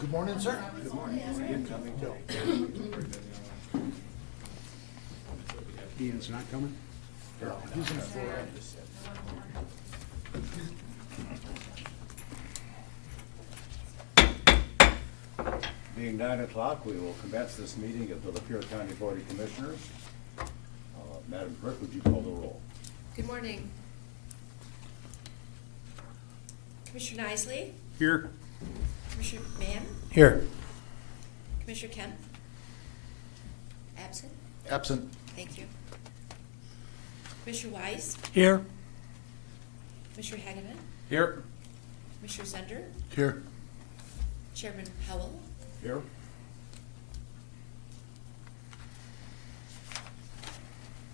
Good morning, sir. Good morning. Ian's not coming? He's in the floor. Being 9 o'clock, we will commence this meeting of the Lapeer County Board of Commissioners. Madam Clerk, would you call the roll? Good morning. Commissioner Nisley, Here. Commissioner Mann, Here. Commissioner Kemp. Absent? Absent. Thank you. Commissioner Wise, Here. Commissioner Hageman, Here. Commissioner Zender, Here. Chairman Howell. Here.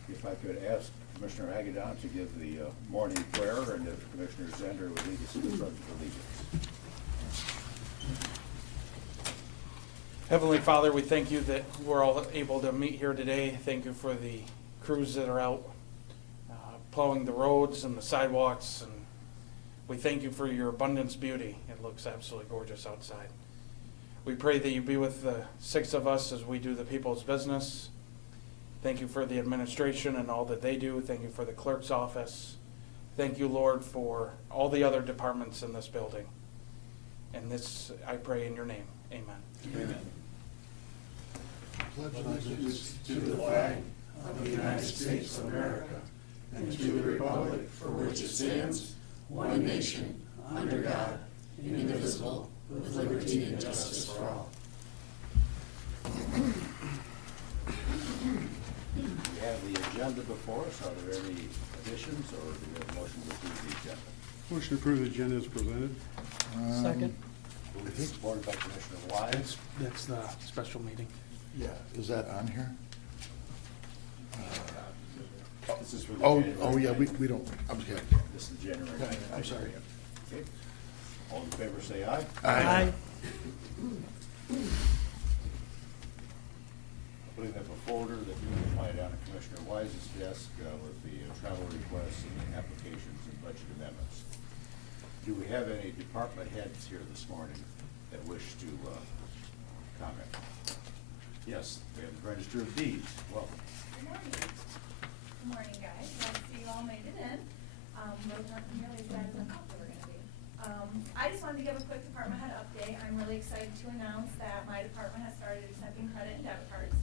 If I could ask Commissioner Hagedon to give the morning prayer, and if Commissioner Zender would lead us to the pledge of allegiance. Heavenly Father, we thank you that we're all able to meet here today. Thank you for the crews that are out plowing the roads and the sidewalks, and we thank you for your abundance beauty. It looks absolutely gorgeous outside. We pray that you be with the 6 of us as we do the people's business. Thank you for the administration and all that they do. Thank you for the clerk's office. Thank you, Lord, for all the other departments in this building. And this, I pray in your name. Amen. Amen. Pledge allegiance to the flag of the United States of America and to the republic for which it stands, one nation, under God, indivisible, with liberty and justice for all. We have the agenda before us. Are there any additions, or do we have a motion to approve the agenda? Motion to approve the agenda is presented. Second. Moved and supported by Commissioner Wise. That's the special meeting. Yeah, is that on here? This is for the Oh, January. yeah, we don't, I'm scared. This is the January. Okay, I'm sorry. Okay. All in favor, say aye. Aye. Putting up a folder that you can find down at Commissioner Wise's desk with the travel requests and the applications and budget amendments. Do we have any department heads here this morning that wish to comment? Yes, we have the Register of Deeds. Welcome. Good morning. Good morning, guys. Nice to see you all made it in. Those aren't nearly as bad as I thought they were gonna be. I just wanted to give a quick department head update. I'm really excited to announce that my department has started accepting credit and debit cards.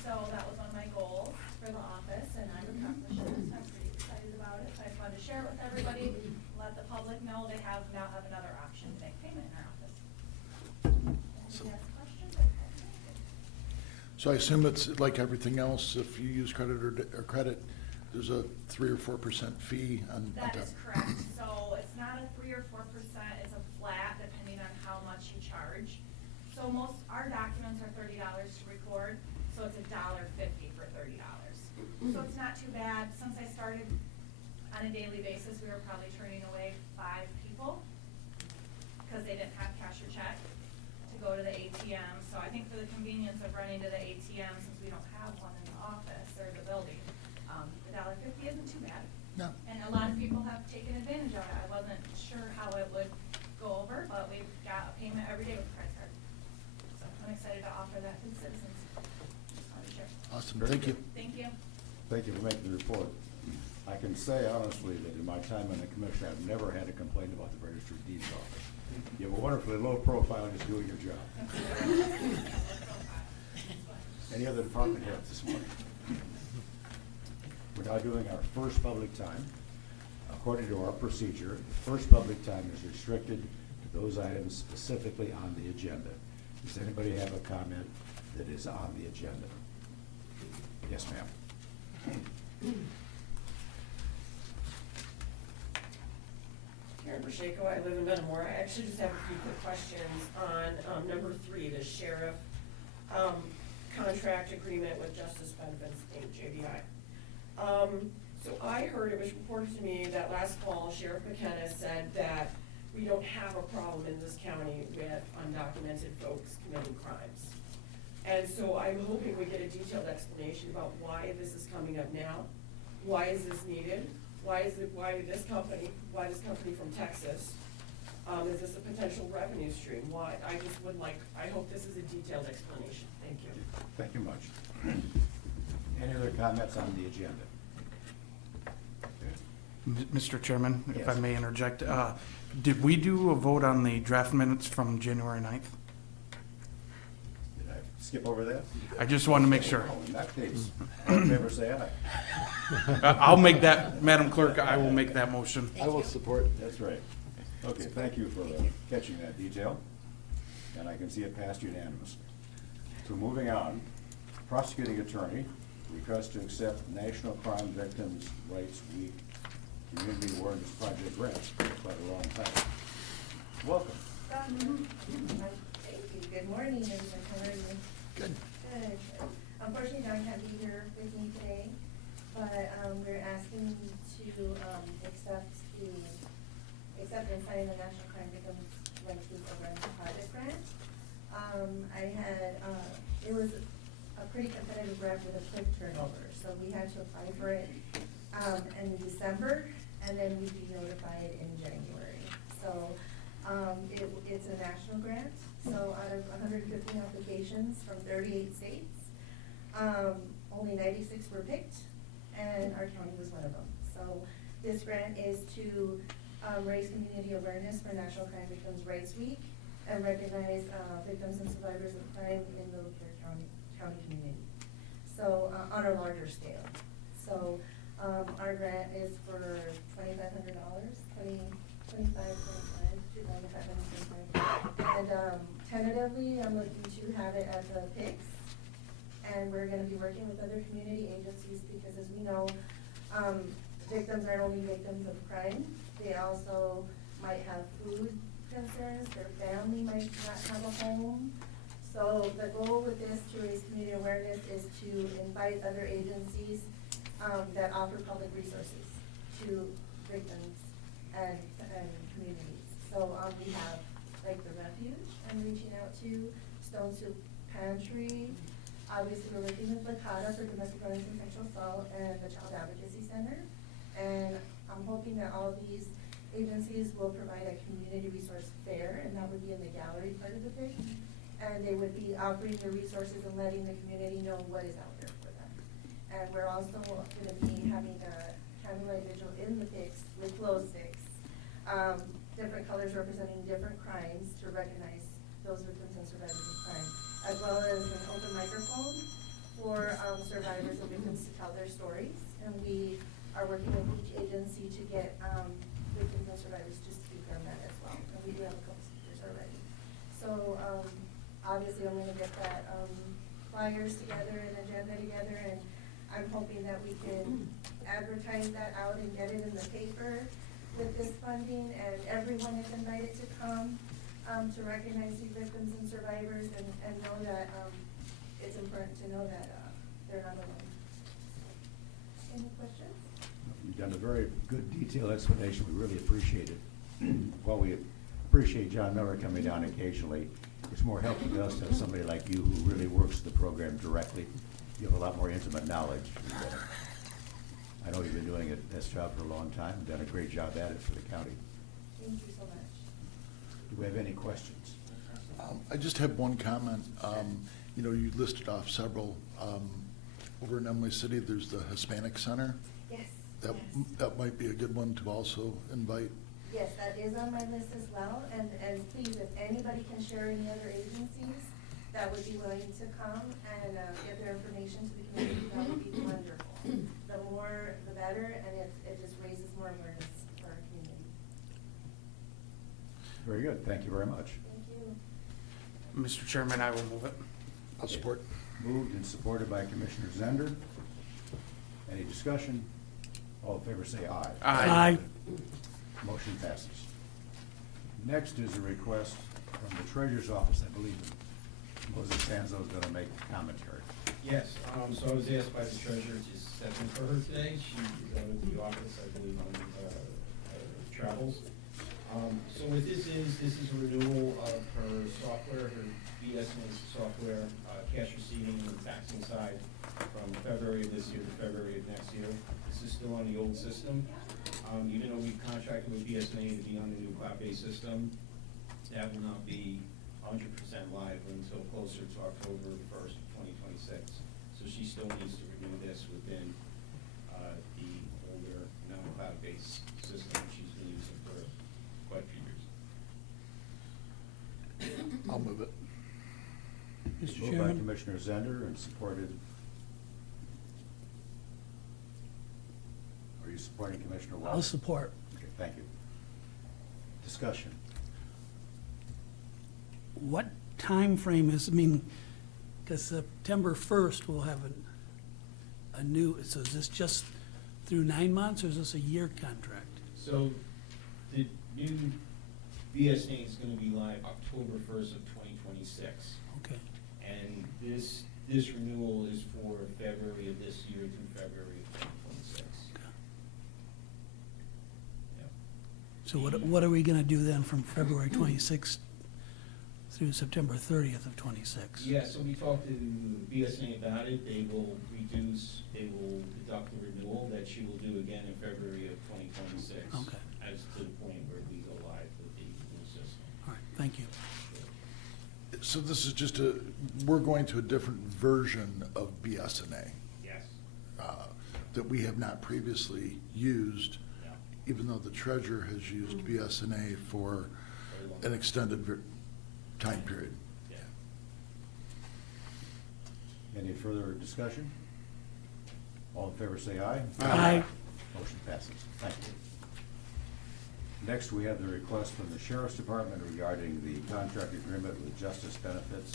So that was one of my goals for the office, and I've accomplished it, so I'm pretty excited about it. So I just wanted to share it with everybody, let the public know they now have another option to make payment in our office. Any other questions? So I assume it's like everything else, if you use credit or credit, there's a 3 or 4% fee on That top. is correct. So it's not a 3 or 4%, it's a flat depending on how much you charge. So our documents are $30 to record, so it's $1.50 for $30. So it's not too bad. Since I started on a daily basis, we were probably turning away 5 people because they didn't have cash or check to go to the ATM. So I think for the convenience of running to the ATM, since we don't have one in the office or the building, the $1.50 isn't too bad. No. And a lot of people have taken advantage of it. I wasn't sure how it would go over, but we've got a payment every day with a credit card. So I'm excited to offer that to the citizens. Just wanted to share. Awesome, Very thank you. good. Thank you. Thank you for making the report. I can say honestly that in my time on the commission, I've never had a complaint about the Register of Deeds office. You have a wonderfully low profile and just doing your job. Any other department heads this morning? We're now doing our first public time. According to our procedure, the first public time is restricted to those items specifically on the agenda. Does anybody have a comment that is on the agenda? Yes, ma'am. Karen Pacheco, I live in Metamora. I actually just have a few quick questions on number 3, the sheriff contract agreement with Justice Benefits Inc., JBI. So I heard, it was reported to me that last fall Sheriff McKenna said that we don't have a problem in this county with undocumented folks committing crimes. And so I'm hoping we get a detailed explanation about why this is coming up now. Why is this needed? Why this company from Texas Is this a potential revenue stream? Why? I just would like, I hope this is a detailed explanation. Thank you. Thank you much. Any other comments on the agenda? Okay. Mr. Chairman, if I Yes. may interject, did we do a vote on the draft minutes from January 9th? Did I skip over that? I just wanted to make sure. Oh, in that case, all in favor say aye. I'll make that, Madam Clerk, I will make that motion. I will support. That's right. Okay, thank you for catching that detail, and I can see it passed unanimously. So moving on, prosecuting attorney, request to accept National Crime Victims' Rights Week Community Awareness Project grants for quite a long time. Welcome. Thank you. Good morning, everyone. How are you? Good. Good. Unfortunately, John can't be here with me today, but we're asking to accept and sign the National Crime Victims' Rights Week Awareness Project grant. It was a pretty competitive grant with a quick turnover, so we had to apply for it in December, and then we'd be notified in January. So it's a national grant, so out of 115 applications from 38 states, only 96 were picked, and our county was one of them. So this grant is to raise community awareness for National Crime Victims' Rights Week and recognize victims and survivors of crime in the Lapeer County community. So on a larger scale. So our grant is for $2,500, and tentatively, I'm looking to have it at the PICS, and we're gonna be working with other community agencies, because as we know, victims aren't only victims of crime, they also might have food concerns, their family might not have a home. So the goal with this, to raise community awareness, is to invite other agencies that offer public resources to victims and communities. So we have like the Refuge I'm reaching out to, Stone Soup Pantry, obviously we're working with LACADA for domestic violence and sexual assault, and the Child Advocacy Center. And I'm hoping that all these agencies will provide a community resource fair, and that would be in the gallery part of the PIC. And they would be offering the resources and letting the community know what is out there for them. And we're also gonna be having a candlelight vigil in the PICS with glow sticks, different colors representing different crimes to recognize those victims and survivors of crime, as well as an open microphone for survivors and victims to tell their stories. And we are working with each agency to get victims and survivors to speak on that as well. And we do have a couple speakers already. So obviously I'm gonna get that flyers together and agenda together, and I'm hoping that we can advertise that out and get it in the paper with this funding, and everyone is invited to come to recognize these victims and survivors, and know that it's important to know that they're not alone. Any questions? You've done a very good detailed explanation. We really appreciate it. While we appreciate John Miller coming down occasionally, it's more helpful to us to have somebody like you who really works the program directly. You have a lot more intimate knowledge. I know you've been doing this job for a long time, and done a great job at it for the county. Thank you so much. Do we have any questions? I just have one comment. You know, you listed off several. Over in Emily City, there's the Hispanic Center. Yes. That, Yes. that might be a good one to also invite. Yes, that is on my list as well, and please, if anybody can share any other agencies that would be willing to come and give their information to the community, that would be wonderful. The more, the better, and it just raises more awareness for our community. Very good. Thank you very much. Thank you. Mr. Chairman, I will move it. I'll support. Moved and supported by Commissioner Zender. Any discussion? All in favor say aye. Aye. Motion passes. Next is a request from the Treasurer's Office, I believe Moses Sanzo is gonna make commentary. Yes, so I was asked by the treasurer to step in for her today. She is out of the office, I believe, on travels. So what this is a renewal of her software, her BSNA's software, cash receiving and taxing side from February of this year to February of next year. This is still on the old system. Even though we've contracted with BSNA to be on the new cloud-based system, that will not be 100% live until closer to October 1st, 2026. So she still needs to renew this within the older non-cloud-based system she's been using for quite a few years. I'll move it. Moved Mr. by Chairman, Commissioner Zender and supported. Are you supporting Commissioner Wise? I'll support. Okay, thank you. Discussion. What time frame is, I mean, because September 1st we'll have a new, so is this just through 9 months or is this a year contract? So the new BSNA is gonna be live October 1st of 2026. Okay. And this renewal is for February of this year through February of 2026. Yep. So what are we going to do then from February 26th through September 30th of 26? Yeah, so we talked to BSNA about it. They will deduct the renewal that she will do again in February of 2026. Okay. As to the point where we go live with the new system. All right, thank you. So this is just we're going to a different version of BSNA Yes. that we have not previously used, Yeah. even though the treasurer has used BSNA for Very long. an extended time period. Yeah. Any further discussion? All in favor say aye. Aye. Motion passes. Thank you. Next, we have the request from the Sheriff's Department regarding the contract agreement with Justice Benefits.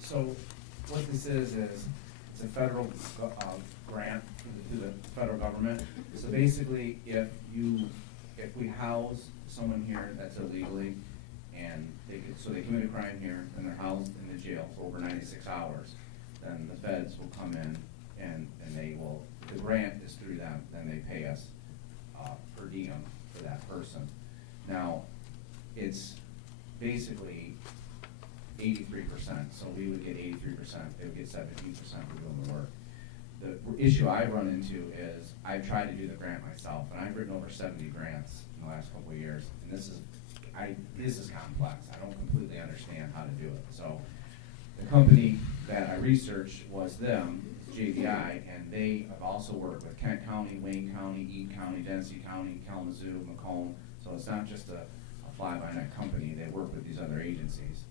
So what this is it's a federal grant through the federal government. So basically, if we house someone here that's illegally and they commit a crime here and they're housed in the jail for over 96 hours, then the feds will come in and they will, the grant is through them, then they pay us per diem for that person. Now, it's basically 83%, so we would get 83%, they would get 17% for doing the work. The issue I run into is, I've tried to do the grant myself, and I've written over 70 grants in the last couple of years, and this is complex, I don't completely understand how to do it. So, the company that I researched was them, JVI, and they have also worked with Kent County, Wayne County, Eaton County, Dennessee County, Kalamazoo, Macomb, so it's not just a fly-by-night company, they work with these other agencies.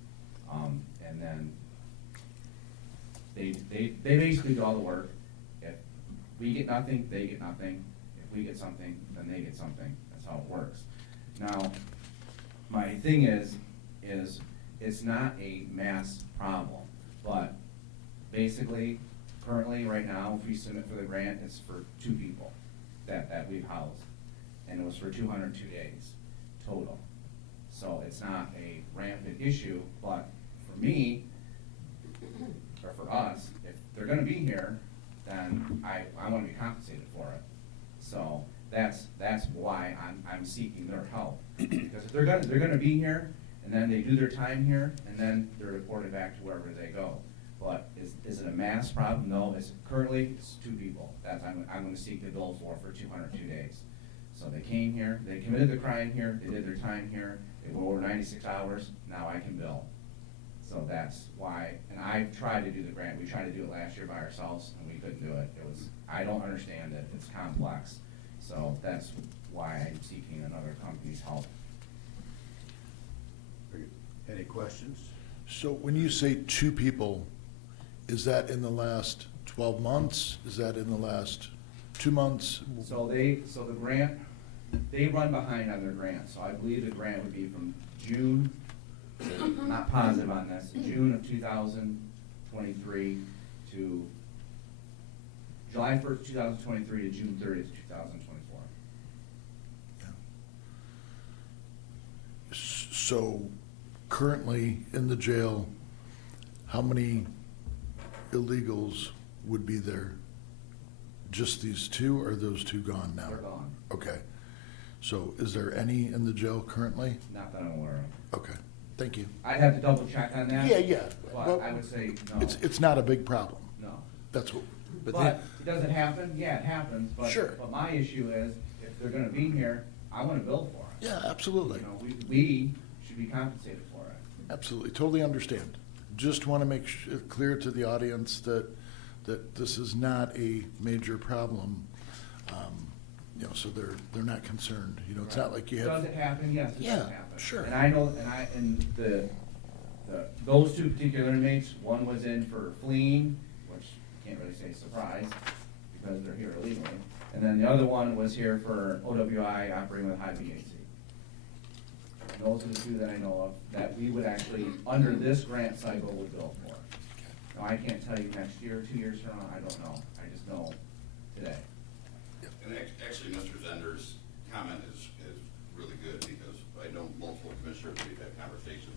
And then they basically do all the work. If we get nothing, they get nothing. If we get something, then they get something. That's how it works. Now, my thing is it's not a mass problem, but basically, currently, right now, if we submit for the grant, it's for 2 people that we've housed. And it was for 202 days total. So it's not a rampant issue, but for me, or for us, if they're gonna be here, then I wanna be compensated for it. So that's why I'm seeking their help. Because if they're gonna be here, and then they do their time here, and then they're reported back to wherever they go. But is it a mass problem? No, currently, it's 2 people that I'm gonna seek the bill for 202 days. So they came here, they committed the crime here, they did their time here, they were over 96 hours, now I can bill. So that's why, and I've tried to do the grant, we tried to do it last year by ourselves, and we couldn't do it. I don't understand it, it's complex. So that's why I'm seeking another company's help. Very good. Any questions? So when you say 2 people, is that in the last 12 months? Is that in the last 2 months? So the grant, they run behind on their grant, so I believe the grant would be from June, not positive on this, June of 2023 to July 1st, 2023 to June 30th, 2024. So currently in the jail, how many illegals would be there? Just these 2, or are those 2 gone now? They're gone, Okay. So is there any in the jail currently? not that I'm aware of. Okay, thank you. I'd have to double check on that. Yeah, But well, I would say no. It's not a big problem. No. That's what, But But, does it happen? Yeah, it happens, but, Sure. but my issue is, if they're gonna be here, I wanna bill for it. Yeah, absolutely. You know, we should be compensated for it. Absolutely, totally understand. Just want to make it clear to the audience that this is not a major problem. You know, so they're not concerned. You know, it's not like you Does have. it happen? Yes, it Yeah, does happen. sure. And I know, and those two particular inmates, one was in for fleeing, which can't really say surprise, because they're here illegally. And then the other one was here for OWI operating with high VAC. And those are the two that I know of, that we would actually, under this grant cycle, would bill for. Now, I can't tell you next year, 2 years from now, I don't know. I just know today. And actually, Mr. Zender's comment is really good, because I know multiple commissioners, we've had conversations.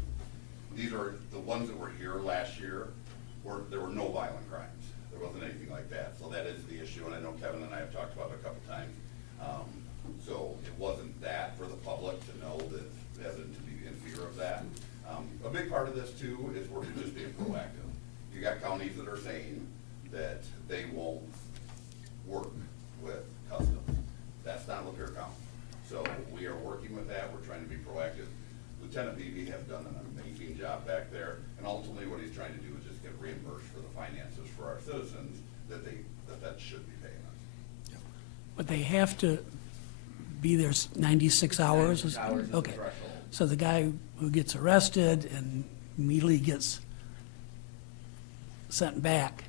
These are, the ones that were here last year, there were no violent crimes. There wasn't anything like that, so that is the issue, and I know Kevin and I have talked about it a couple times. So it wasn't that for the public to know that, hasn't to be in fear of that. A big part of this too is we're just being proactive. You got counties that are saying that they won't work with customs. That's not Lapeer County. So we are working with that, we're trying to be proactive. Lieutenant Beebe has done an amazing job back there, and ultimately what he's trying to do is just get reimbursed for the finances for our citizens that should be paying us. But they have to be there 96 hours? 96 hours is the Okay. threshold. So the guy who gets arrested and immediately gets sent back,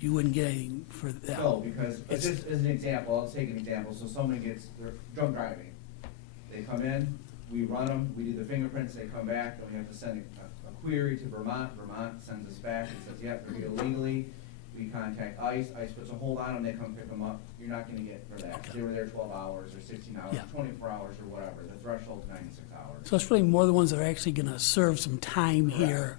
you wouldn't get anything for that? No, because, It's- just as an example, I'll take an example, so someone they're drunk driving. They come in, we run them, we do the fingerprints, they come back, then we have to send a query to Vermont sends us back and says, yep, they're here illegally. We contact ICE puts a hold on them, they come pick them up, you're not gonna get for that. Okay. They were there 12 hours or 16 hours, Yeah. 24 hours or whatever, the threshold's 96 hours. So it's really more the ones that are actually gonna serve some time Correct. here,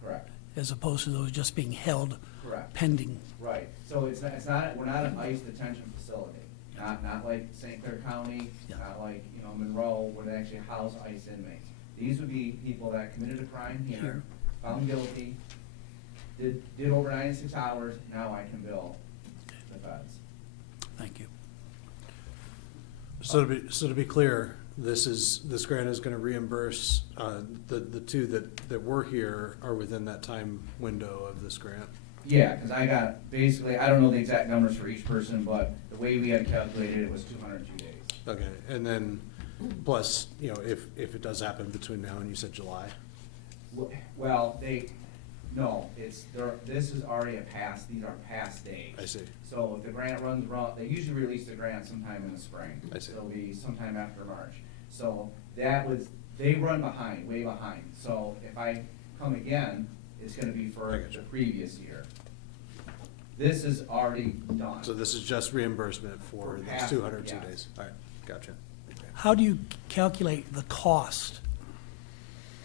Correct, as opposed to those just being held correct. pending. Right, so it's not, we're not an ICE detention facility, not like St. Clair County, Yeah. not like, Monroe, where they actually house ICE inmates. These would be people that committed a crime here, Here. found guilty, did over 96 hours, now I can bill the feds. Thank you. So to be clear, this grant is gonna reimburse, the two that were here are within that time window of this grant? Yeah, because I got, basically, I don't know the exact numbers for each person, but the way we had calculated it was 202 days. Okay, and then, plus, if it does happen between now and you said July? Well, this is already these are past days. I see. So if the grant runs wrong, they usually release the grant sometime in the spring. I see. It'll be sometime after March. So they run behind, way behind. So if I come again, it's gonna be I for gotcha. the previous year. This is already done. So this is just reimbursement for For those past- 202 yes. days? All right, gotcha. How do you calculate the cost?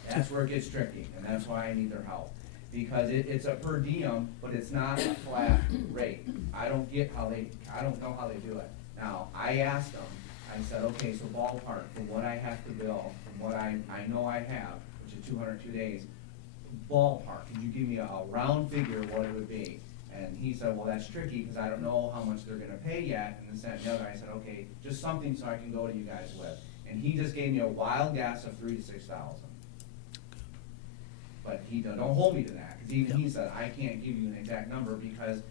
That's where it gets tricky, and that's why I need their help. Because it's a per diem, but it's not a flat rate. I don't know how they do it. Now, I asked them, I said, okay, so ballpark, for what I have to bill, from what I know I have, which is 202 days, ballpark, could you give me a round figure of what it would be? And he said, well, that's tricky, because I don't know how much they're gonna pay yet, and this, that, and the other. I said, okay, just something so I can go to you guys with. And he just gave me a wild guess of 3,000 to 6,000. But don't hold me to that, because even he said, I can't give you an exact number, because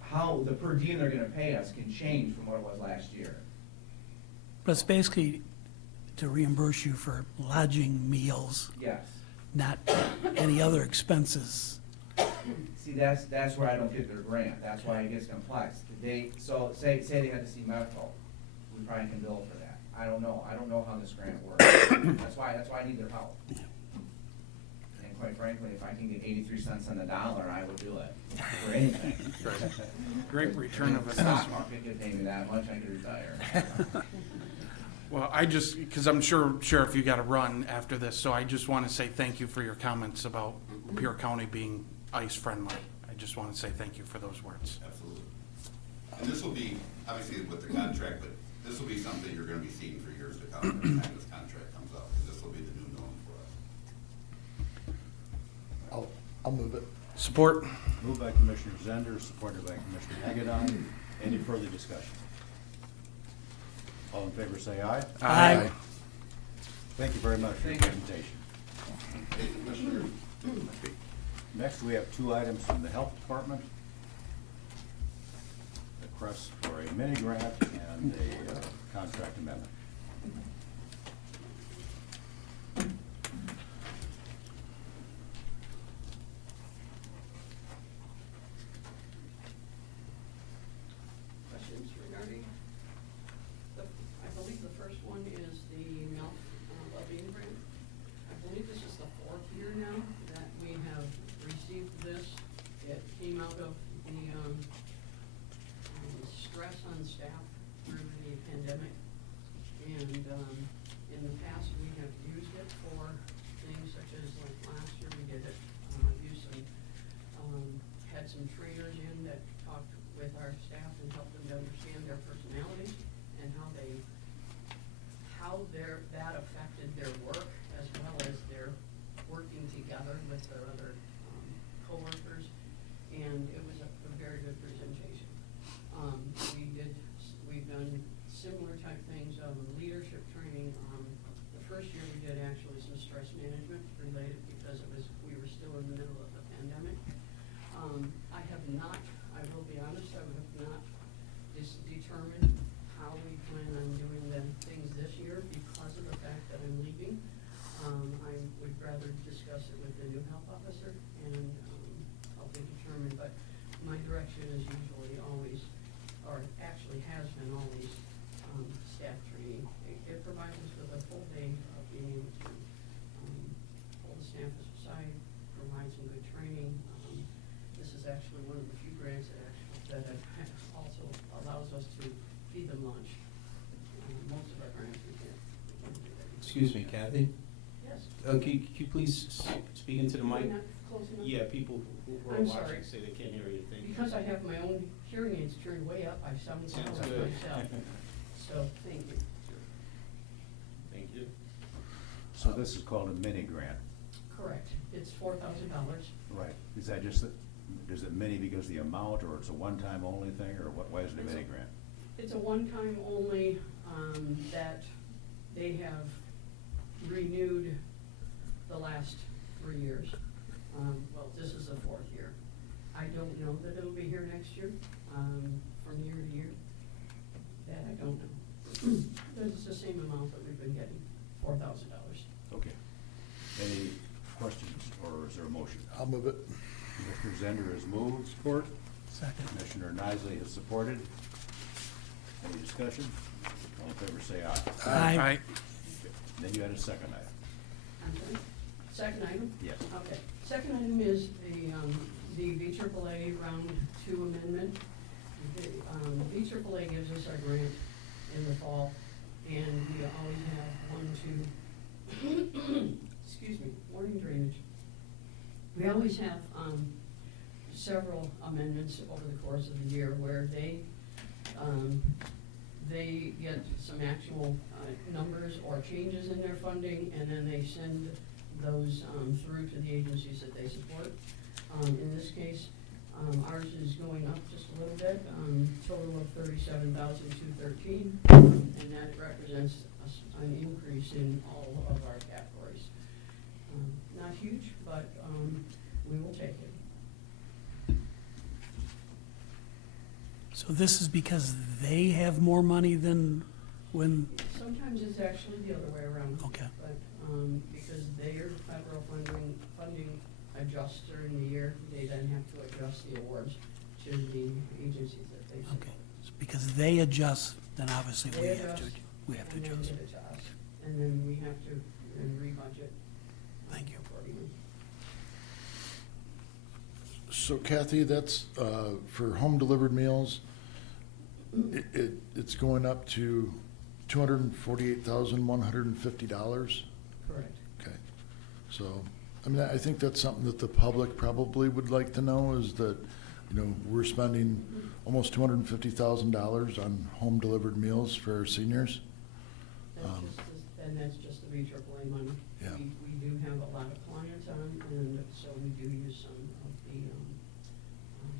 how the per diem they're gonna pay us can change from what it was last year. But it's basically to reimburse you for lodging, meals, Yes. not any other expenses. See, that's where I don't get their grant, that's why it gets complex. So say they had to see medical, we probably can bill for that. I don't know how this grant works. That's why I need their help. And quite frankly, if I can get 83 cents on the dollar, I would do it for anything. Great return of If the stock investment. market could pay me that much, I could retire. Well, because I'm sure, Sheriff, you got to run after this, so I just want to say thank you for your comments about Lapeer County being ICE friendly. I just want to say thank you for those words. Absolutely. And this will be, obviously with the contract, but this will be something you're gonna be seeing for years to come every time this contract comes up, because this will be the new norm for us. I'll move it. Support? Moved by Commissioner Zender, supported by Commissioner Hagadon. Any further discussion? All in favor say aye. Aye. Thank you very much for your Thank you. presentation. Thank you, Commissioner. Next, we have two items from the Health Department. Request for a mini grant and a contract amendment. Questions regarding, I believe the first one is the Mount Wellbeing Grant. I believe this is the fourth year now that we have received this. It came out of the stress on staff through the pandemic. And in the past, we have used it for things such as, like last year, we did it, used some, had some trainers in that talked with our staff and helped them to understand their personalities and how that affected their work, as well as their working together with their other coworkers. And it was a very good presentation. We've done similar type things, leadership training. The first year we did actually some stress management related because we were still in the middle of the pandemic. I have not, I will be honest, I have not determined how we plan on doing the things this year because of the fact that I'm leaving. I would rather discuss it with the new health officer and help it determine, but my direction is usually always, or actually has been always, staff training. It provides us with a full day of being able to pull the staff aside, provide some good training. This is actually one of the few grants that also allows us to feed them lunch. Most of our grants we can't do that. Excuse me, Kathy? Yes. Can you please speak into the mic? Not close enough? Yeah, people who are I'm watching sorry. say they can't hear you. Thank you. Because I have my own hearing aids turned way up, I sound Sounds like good. myself. So, thank you. Thank you. So this is called a mini grant. Correct. It's $4,000. Right. Is that just, is it mini because of the amount, or it's a one-time only thing, or what, why is it a It's mini a- grant? It's a one-time only, that they have renewed the last 3 years. Well, this is the fourth year. I don't know that it'll be here next year, from year to year. That I don't know. But it's the same amount that we've been getting, $4,000. Okay. Any questions, or is there a motion? I'll move it. Commissioner Zender has moved. Support. Second. Commissioner Nisley has supported. Any discussion? All in favor say aye. Aye. Okay. Then you had a second item. I'm sorry? Second item? Yes. Okay. Second item is the VAAA Round 2 amendment. The VAAA gives us our grant in the fall, and we always have excuse me, warning drainage. We always have several amendments over the course of the year where they get some actual numbers or changes in their funding, and then they send those through to the agencies that they support. In this case, ours is going up just a little bit, total of $37,213, and that represents an increase in all of our categories. Not huge, but we will take it. So this is because they have more money than when, Sometimes it's actually the other way around. Okay. But, because their federal funding adjusts during the year, they then have to adjust the awards to the agencies that they support. okay. So because they adjust, then obviously They we have to, adjust, we have to and then adjust. give it to us, and then we have to rebudget. Thank you. Accordingly. So Kathy, that's, for home delivered meals, it's going up to $248,150. Correct. Okay, so, I mean, I think that's something that the public probably would like to know, is that, you know, we're spending almost $250,000 on home delivered meals for our seniors. And that's just the VAAA money. Yeah. We do have a lot of clients on, and so we do use some of the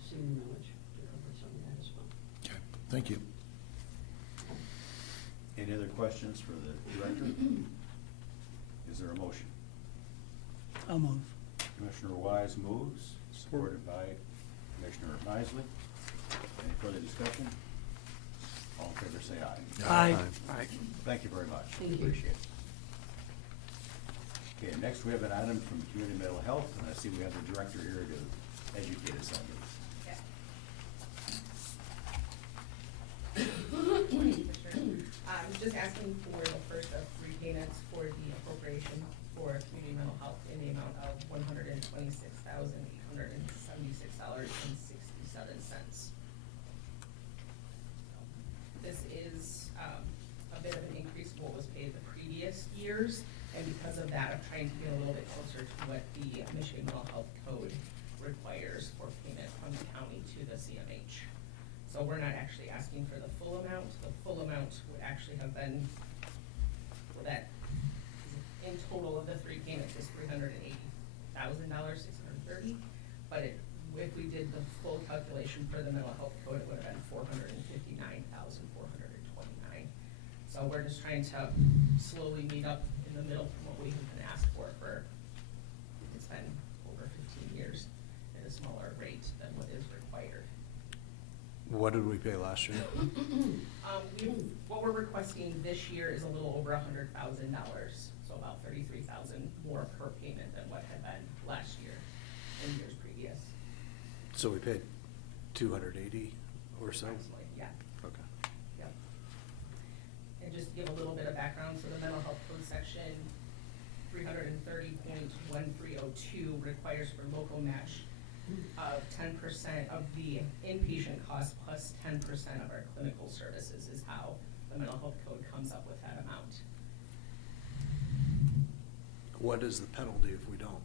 city millage to cover some of that as well. Okay, thank you. Any other questions for the director? Is there a motion? I'll move. Commissioner Wise moves, supported by Commissioner Isley. Any further discussion? All in favor, say aye. Aye. Thank you very much. Thank you. Appreciate it. Okay, next we have an item from Community Mental Health, and I see we have the director here to educate us on this. I'm just asking for the first of three payments for the appropriation for community mental health in the amount of $126,876.67. This is a bit of an increase of what was paid the previous years, and because of that, I'm trying to get a little bit closer to what the Michigan Mental Health Code requires for payment from the county to the CMH. So we're not actually asking for the full amount. The full amount would actually have been, well, that, in total of the three payments is $380,630. But if we did the full calculation for the mental health code, it would have been $459,429. So we're just trying to slowly meet up in the middle from what we have been asked for, it's been over 15 years at a smaller rate than what is required. What did we pay last year? What we're requesting this year is a little over $100,000, so about $33,000 more per payment than what had been last year and years previous. So we paid 280 or so? Approximately, yeah. Okay. Yep. And just to give a little bit of background, so the mental health code section 330.1302 requires for local match of 10% of the inpatient cost plus 10% of our clinical services is how the mental health code comes up with that amount. What is the penalty if we don't?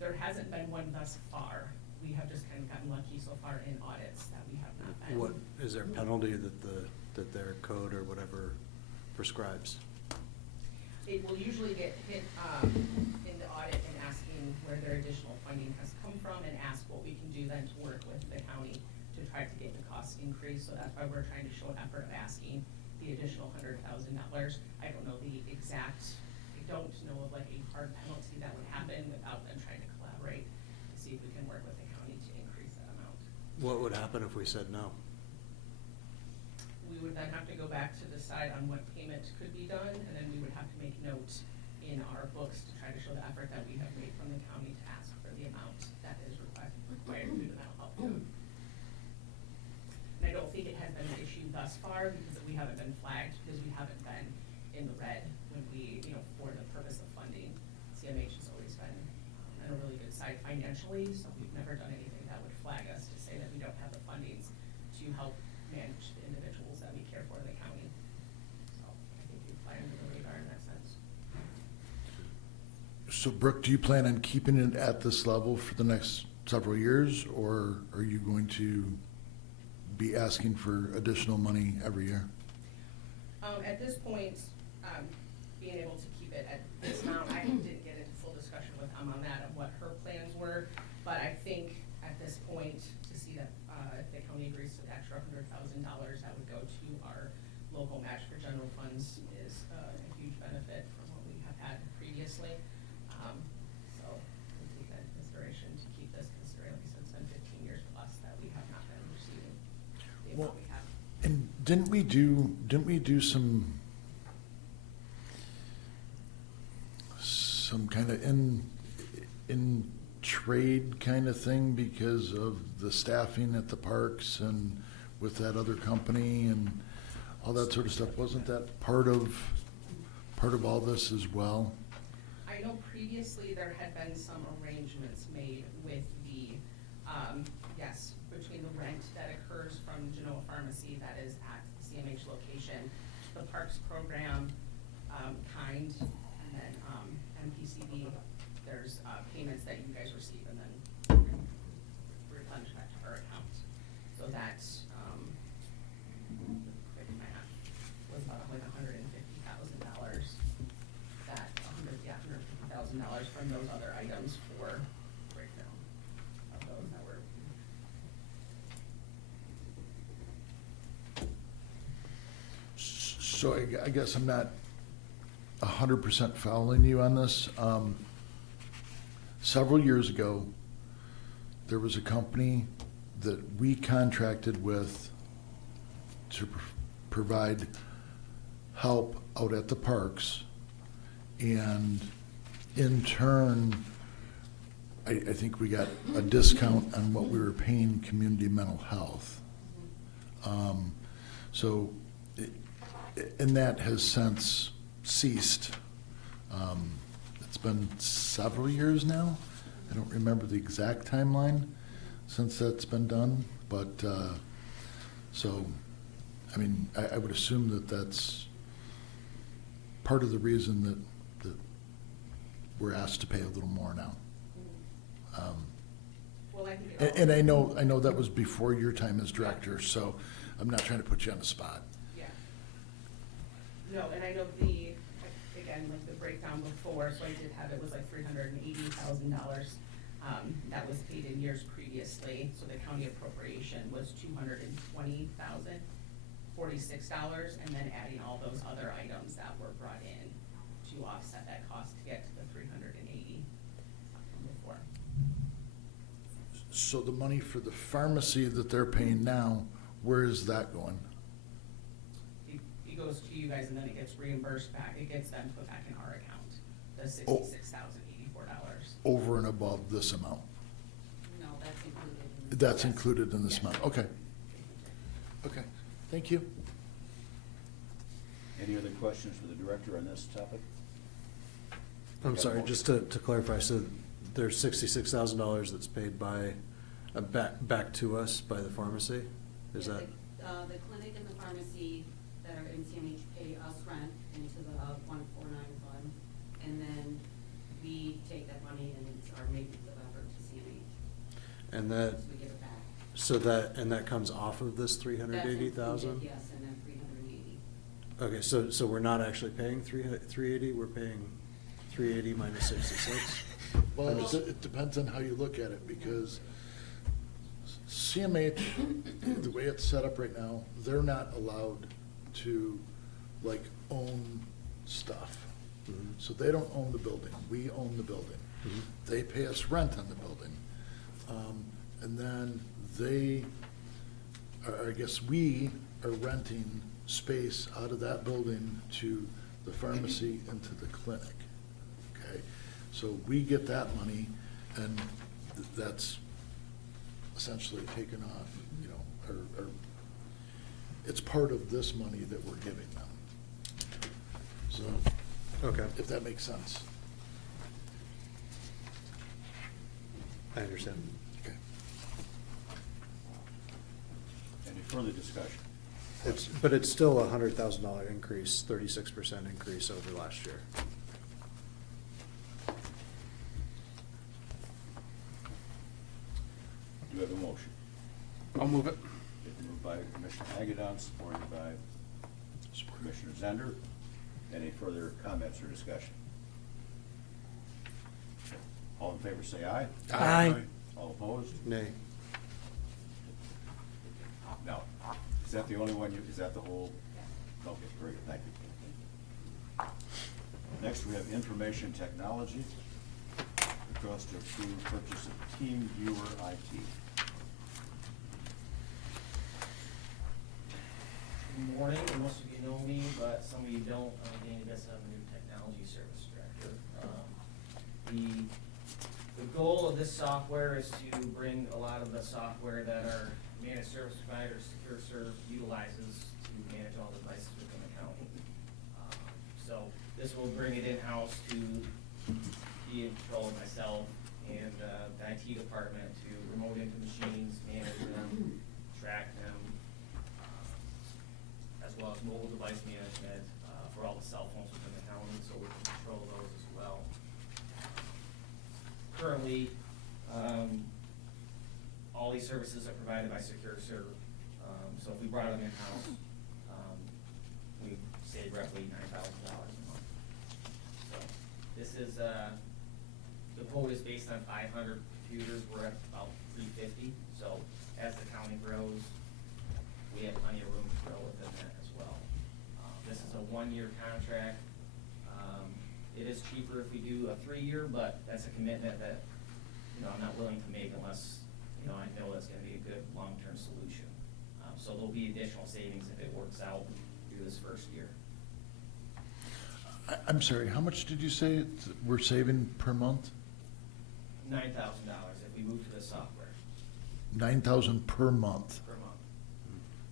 There hasn't been one thus far. We have just kind of gotten lucky so far in audits that we have not been. What, is there a penalty that their code or whatever prescribes? It will usually get hit in the audit and asking where their additional funding has come from and ask what we can do then to work with the county to try to get the cost increase. So that's why we're trying to show an effort of asking the additional $100,000. I don't know the exact, I don't know of like a hard penalty that would happen without them trying to collaborate to see if we can work with the county to increase that amount. What would happen if we said no? We would then have to go back to decide on what payment could be done, and then we would have to make note in our books to try to show the effort that we have made from the county to ask for the amount that is required through the mental health code. And I don't think it has been an issue thus far because we haven't been flagged, because we haven't been in the red when we, for the purpose of funding. CMH has always been on a really good side financially, so we've never done anything that would flag us to say that we don't have the fundings to help manage the individuals that we care for in the county. So I think we fly under the radar in that sense. So Brooke, do you plan on keeping it at this level for the next several years, or are you going to be asking for additional money every year? At this point, being able to keep it at this amount, I didn't get into full discussion with on that of what her plans were, but I think at this point, to see that if the county agrees to the extra $100,000 that would go to our local match for general funds is a huge benefit from what we have had previously. So we take that into consideration to keep this, considering like I said, it's been 15 years plus that we have not been receiving the amount we have. And didn't we do some kind of in trade kind of thing because of the staffing at the parks and with that other company and all that sort of stuff? Wasn't that part of all this as well? I know previously there had been some arrangements made with the, yes, between the rent that occurs from Genoa Pharmacy that is at the CMH location, the parks program, Kind, and then MPCB, there's payments that you guys receive and then replenish back to our account. So that's, quick math, was about like $150,000 that $150,000 from those other items for breakdown of those that were So I guess I'm not 100% following you on this. Several years ago, there was a company that we contracted with to provide help out at the parks. And in turn, I think we got a discount on what we were paying community mental health. And that has since ceased. It's been several years now. I don't remember the exact timeline since that's been done, but, I mean, I would assume that that's part of the reason that we're asked to pay a little more now. Well, I think it all. And I know that was before your time as director, so I'm not trying to put you on the spot. Yeah. No, and I know again, like the breakdown before, so I did have, it was like $380,000. That was paid in years previously, so the county appropriation was $220,046, and then adding all those other items that were brought in to offset that cost to get to the 380 before. So the money for the pharmacy that they're paying now, where is that going? It goes to you guys and then it gets reimbursed back, it gets them put back in our account, the Oh. $66,084. Over and above this amount? No, that's included. That's included in this Yeah. amount, okay. Okay, thank you. Any other questions for the director on this topic? I'm sorry, just to clarify, so there's $66,000 that's paid by, back to us by the pharmacy? Is that? The clinic and the pharmacy that are in CMH pay us rent into the 149 fund, and then we take that money and it's our maintenance of effort to CMH. And that, So we give it back. so that comes off of this 380,000? That's included, yes, and then 380. Okay, so we're not actually paying 380, we're paying 380 minus 66? Well, I'm just- it depends on how you look at it, because CMH, the way it's set up right now, they're not allowed to, like, own stuff. Mhm. So they don't own the building, we own the building. Mhm. They pay us rent on the building. And then I guess we are renting space out of that building to the pharmacy and to the clinic. Okay, so we get that money, and that's essentially taken off, you know, or it's part of this money that we're giving them. So, Okay, if that makes sense. I understand. Okay. Any further discussion? But it's still a $100,000 increase, 36% increase over last year. Do you have a motion? I'll move it. It's moved by Commissioner Agadan, supported by Commissioner Zender. Any further comments or discussion? All in favor say aye. Aye. All opposed? Nay. No. Is that the only one is that the whole? Okay, great, thank you. Next, we have information technology. Request to approve purchase of Team Viewer IT. Good morning, and most of you know me, but some of you don't. Danny Best, I'm a new technology service director. The goal of this software is to bring a lot of the software that our managed service provider, SecureServe, utilizes to manage all the devices within the county. So this will bring it in-house to be in control of myself and the IT department to remote into machines, manage them, track them, as well as mobile device management for all the cell phones within the county, so we can control those as well. Currently, all these services are provided by SecureServe, so if we brought them in-house, we save roughly $9,000 a month. So this is, the quote is based on 500 computers, we're at about 350, so as the county grows, we have plenty of room to grow within that as well. This is It's a 1-year contract. It is cheaper if we do a 3-year, but that's a commitment that, you know, I'm not willing to make unless, you know, I know that's gonna be a good long-term solution. So there'll be additional savings if it works out through this first year. I'm sorry, how much did you say we're saving per month? $9,000 if we move to the software 9,000 per month per month.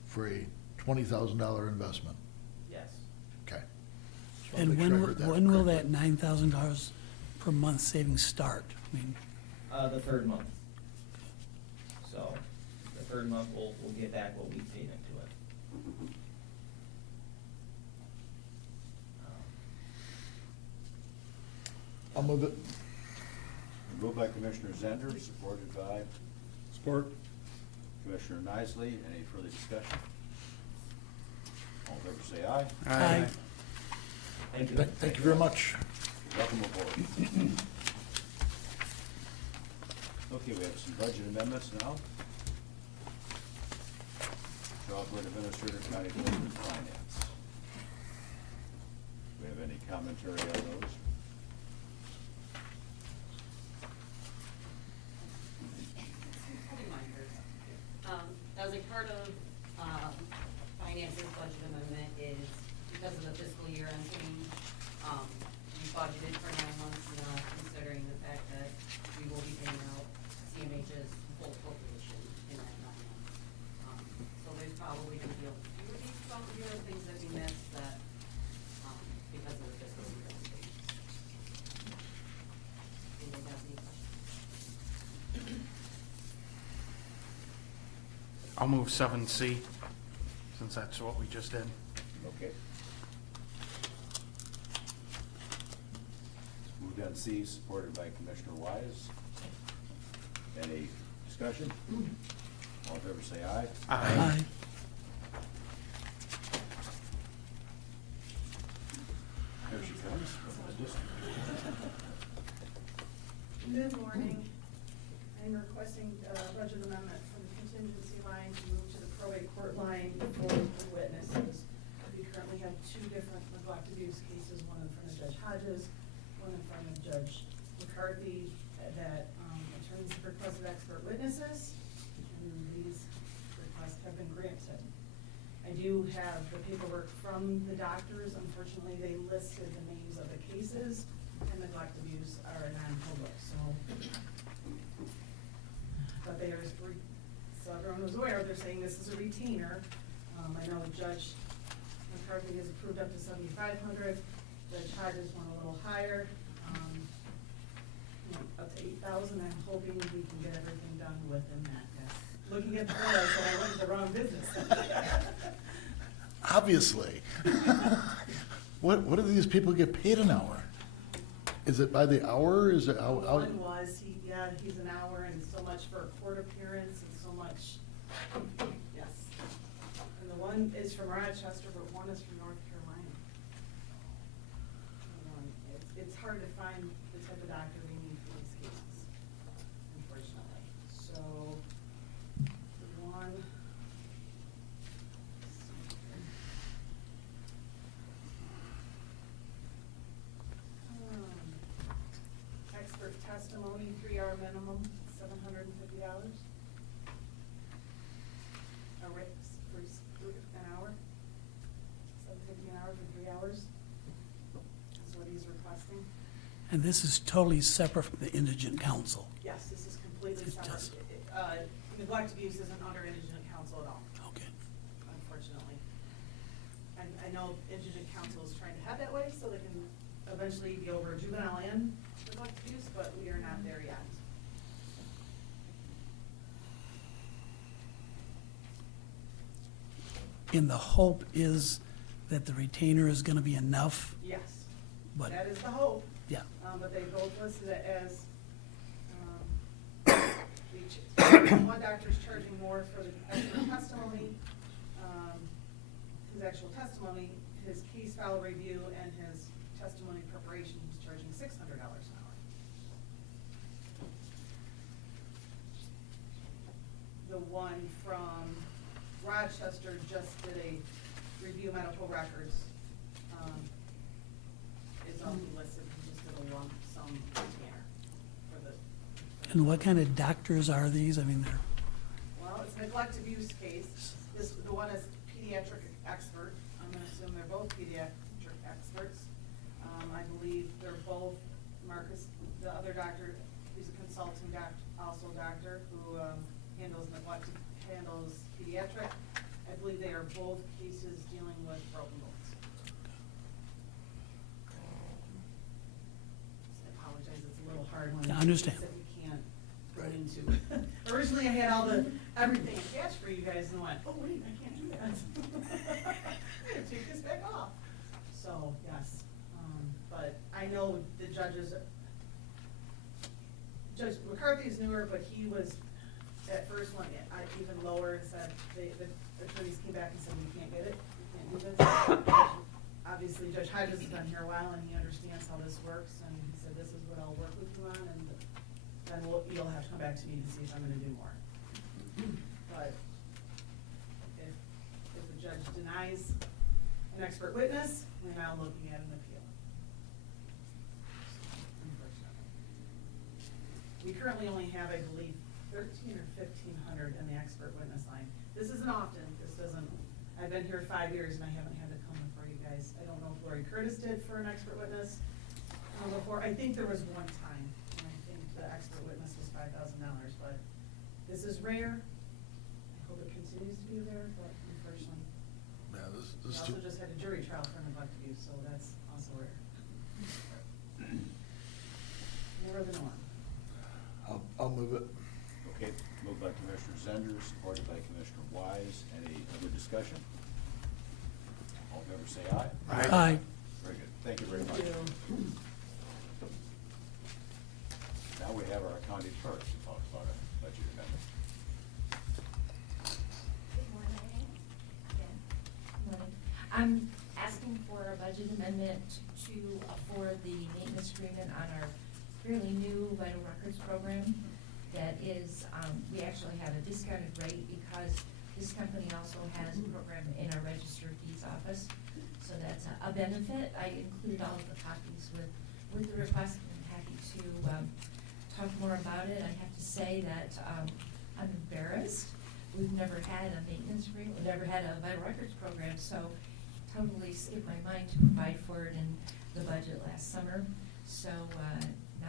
for a $20,000 investment. Yes. Okay. Just wanna And make sure I heard that when will correctly. that $9,000 per month savings start? I mean, The third month. So, the third month, we'll get back what we paid into it. I'll move it. Moved by Commissioner Zender, supported by Support. Commissioner Nicely. Any further discussion? All in favor say aye. Aye. Thank you. Thank you very much. Welcome aboard. Okay, we have some budget amendments now. Software Administrator, County Board of Finance. Do we have any commentary on those? As a part of, finances budget amendment is because of the fiscal year end change, we budgeted for 9 months now, considering the fact that we will be paying out CMH's full appropriation in that 9 months. So there's probably gonna be a few of these throughout the year, things that we missed that, because of the fiscal year end change. Anybody have any questions? I'll move 7C, since that's what we just did. Okay. Moved on C, supported by Commissioner Wise. Any discussion? All in favor say aye. aye. There she comes from the district. Good morning. I'm requesting a budget amendment from the contingency line to move to the probate court line for the witnesses. We currently have 2 different neglect abuse cases, one in front of Judge Hodges, one in front of Judge McCarthy, that attorneys have requested expert witnesses, and these requests have been granted. I do have the paperwork from the doctors. Unfortunately, they listed the names of the cases, and neglect abuse are non-public, so. But they are, so everyone was aware, they're saying this is a retainer. I know Judge McCarthy has approved up to $7,500, Judge Hodges went a little higher, up to $8,000. I'm hoping we can get everything done within that. Looking at the bill, I said I went to the wrong business. Obviously. What do these people get paid an hour? Is it by the hour? Is it how? One was, he's an hour and so much for a court appearance and so much, yes. And the one is from Rochester, but one is from North Carolina. It's hard to find the type of doctor we need for these cases, unfortunately. So, the one. Expert testimony, 3-hour minimum, $750. A rate for an hour, $750 an hour for 3 hours. Is what he's requesting. And this is totally separate from the indigent council. Yes, this is completely It's separate. just- Neglect abuse isn't under indigent council at all, Okay. unfortunately. And I know indigent council is trying to head that way, so they can eventually be over juvenile and neglect abuse, but we are not there yet. And the hope is that the retainer is gonna be enough, Yes, but, that is the hope. yeah. But they both listed it as, one doctor's charging more for the actual testimony, his actual testimony, his case file review, and his testimony preparation, he's charging $600 an hour. The one from Rochester just did a review medical records And what kind of doctors are these? I mean, they're, Well, it's neglect abuse case. The one is pediatric expert. I'm gonna assume they're both pediatric experts. I believe they're both, Marcus, the other doctor, he's a consulting doctor who handles pediatric. I believe they are both cases dealing with broken bones. I apologize, it's a little hard when. I understand. That we can't go into. Originally, I had everything attached for you guys and went, oh, wait, I can't do that. I gotta take this back off. So, yes, but I know the judges, Judge McCarthy is newer, but he was, at first one, even lower, and said, the attorneys came back and said, we can't get it, we can't do this. Obviously, Judge Hodges has been here a while, and he understands how this works, and he said, this is what I'll work with you on, and then you'll have to come back to me to see if I'm gonna do more. But if the judge denies an expert witness, we're now looking at an appeal. We currently only have, I believe, 1,300 or 1,500 in the expert witness line. This isn't often, I've been here 5 years and I haven't had to come before you guys. I don't know if Lori Curtis did for an expert witness before. I think there was one time, and I think the expert witness was $5,000, but this is rare. I hope it continues to be rare, but unfortunately. Yeah, We this also just had a jury trial for neglect abuse, so that's also rare. Never the norm. I'll move it. Okay, moved by Commissioner Zender, supported by Commissioner Wise. Any other discussion? All in favor say aye. Aye. Very good. Thank you very much. Thank you. Now we have our county clerk to talk about a budget amendment. Good morning. Again. Good morning. I'm asking for a budget amendment to afford the maintenance agreement on our fairly new vital records program. That is, we actually have a discounted rate because this company also has a program in our register of deeds office. So that's a benefit. I include all of the copies with the request, and I'm happy to talk more about it. I have to say that I'm embarrassed. We've never had a maintenance agreement, we've never had a vital records program, so totally skipped my mind to provide for it in the budget last summer. So now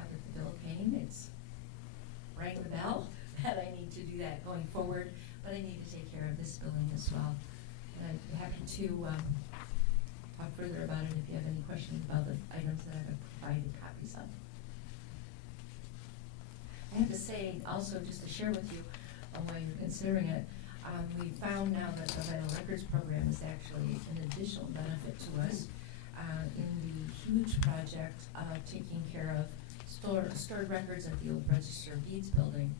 that the bill came, it's rang the bell that I need to do that going forward, but I need to take care of this billing as well. And I'm happy to talk further about it if you have any questions about the items that I've provided copies of. I have to say also, just to share with you, while you're considering it, we found now that the vital records program is actually an additional benefit to us in the huge project of taking care of stored records at the old Register of Deeds building.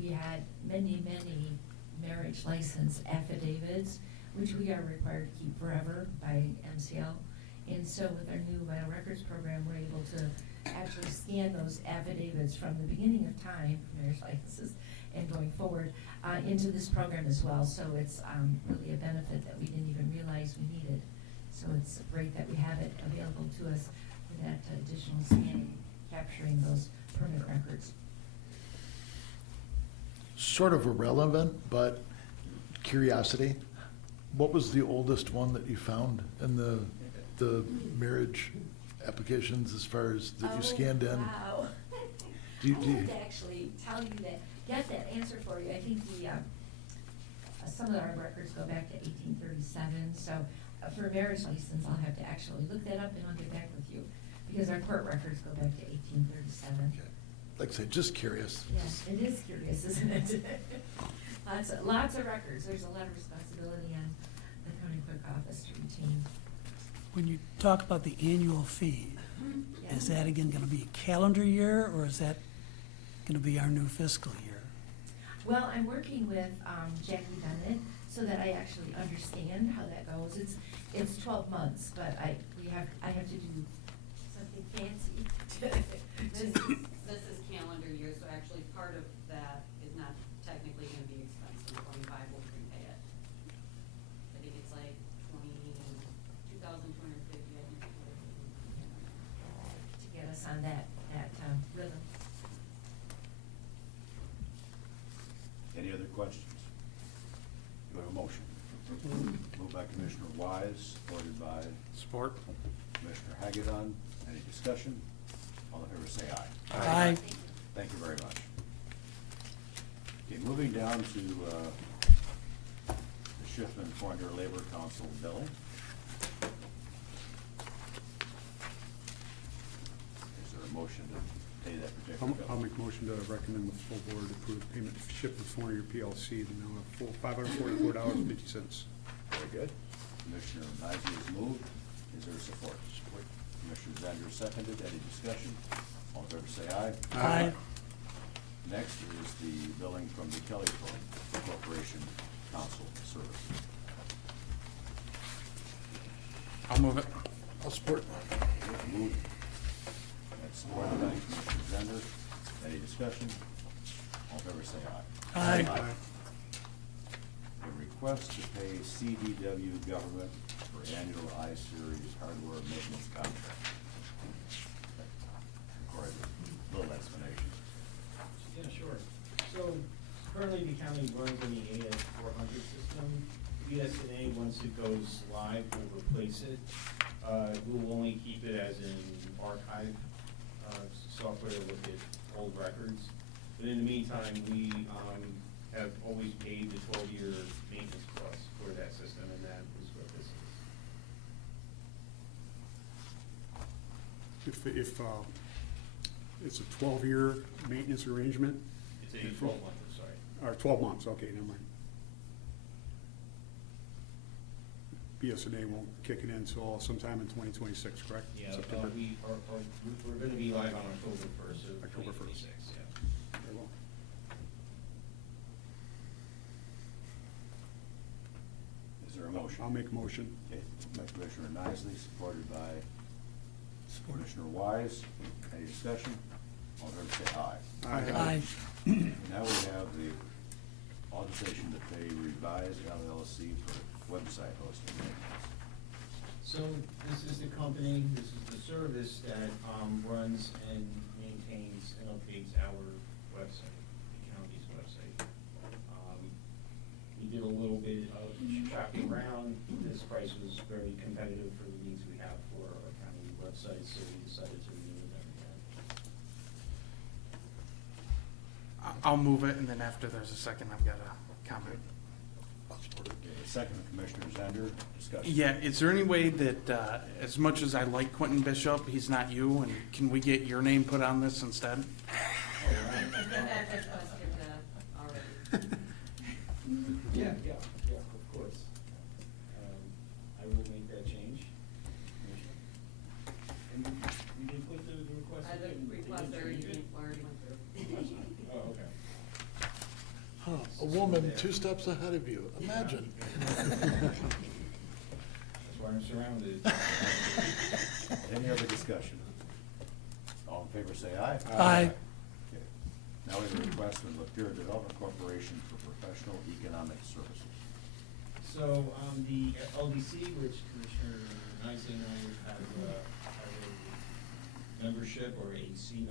We had many marriage license affidavits, which we are required to keep forever by MCL. And so with our new vital records program, we're able to actually scan those affidavits from the beginning of time, marriage licenses, and going forward into this program as well. So it's really a benefit that we didn't even realize we needed. So it's great that we have it available to us for that additional scanning, capturing those permanent records. Sort of irrelevant, but curiosity. What was the oldest one that you found in the marriage applications as far as that you scanned in? Wow. Do you- I have to actually tell you that, get that answer for you. I think some of our records go back to 1837, so for a marriage license, I'll have to actually look that up and I'll get back with you, because our court records go back to 1837. Okay. Like I said, just curious. Yes, it is curious, isn't it? Lots of records. There's a lot of responsibility on the county clerk office to retain. when you talk about the annual fee, Yeah. is that again gonna be a calendar year, or is that gonna be our new fiscal year? Well, I'm working with Jackie Bennett so that I actually understand how that goes. It's 12 months, but I have to do something fancy. This is calendar year, so actually part of that is not technically gonna be expensed in 25, we'll prepay it. I think it's like 2,250, I think. To get us on that rhythm. Any other questions? Do we have a motion? Moved by Commissioner Wise, supported by Support. Commissioner Hagadon. Any discussion? All in favor say aye. Aye. Thank you very much. Okay, moving down to the Schiffman Formula Labor Council billing. Is there a motion to pay that particular bill? I'll make a motion to recommend the full board approve payment of Shipment Fournier PLC, the amount of full $544.50. Very good. Commissioner Isaac has moved. Is there support? Support. Commissioner Zender seconded. Any discussion? All in favor say aye. Aye. Next is the billing from the Kelly Corporation Council Services. I'll move it. I'll support. Moved. That's supported by Commissioner Zender. Any discussion? All in favor say aye. Aye. A request to pay CDW Government for annual I-Series hardware maintenance contract. Corey, a little explanation. Yeah, sure. So currently the county runs on the AS400 system. BSNA, once it goes live, will replace it. We'll only keep it as an archive software to look at old records. But in the meantime, we have always paid the 12-year maintenance cost for that system, and that is what this is. If it's a 12-year maintenance arrangement? It's a 12-month, I'm sorry. Or 12 months, okay, never mind. BSNA won't kick it in until sometime in 2026, correct? Yeah, September? we're gonna be live on October 1st of October 1st. 2026, yeah. Very well. Is there a motion? I'll make a motion. Okay, by Commissioner Nisley, supported by Commissioner Wise. Any discussion? All in favor say aye. Aye. Now we have the authorization to pay Revise LLC for website hosting maintenance. So this is the company, this is the service that runs and maintains and updates our website, the county's website. We did a little bit of shopping around. This price was very competitive for the needs we have for our county website, so we decided to renew with them again. I'll move it, and then after there's a second, I've got a comment. Okay, second Commissioner Zender, discussion. Yeah, is there any way that, as much as I like Quentin Bishop, he's not you, and can we get your name put on this instead? Yeah, of course. I will make that change. And we did put the request. The request already went through. Oh, okay. Huh, a woman 2 steps ahead of you, imagine. That's why I'm surrounded. Any other discussion? All in favor say aye. Aye. Okay. Now we have a request from Lapeer Development Corporation for professional economic services. So, the LDC, which Commissioner Nicely and I have a membership or a seat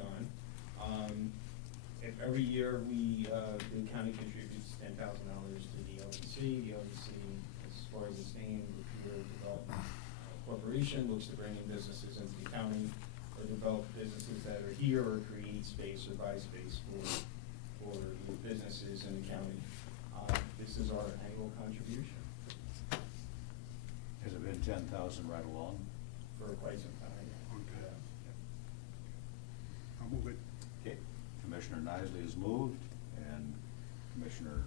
on, every year the county contributes $10,000 to the LDC. The LDC, as far as its name, Lapeer Development Corporation, looks to bring in businesses into the county or develop businesses that are here or create space or buy space for new businesses in the county. This is our annual contribution Has it been 10,000 right along? for quite some time. Okay. I'll move it. Okay, Commissioner Nisley has moved, and Commissioner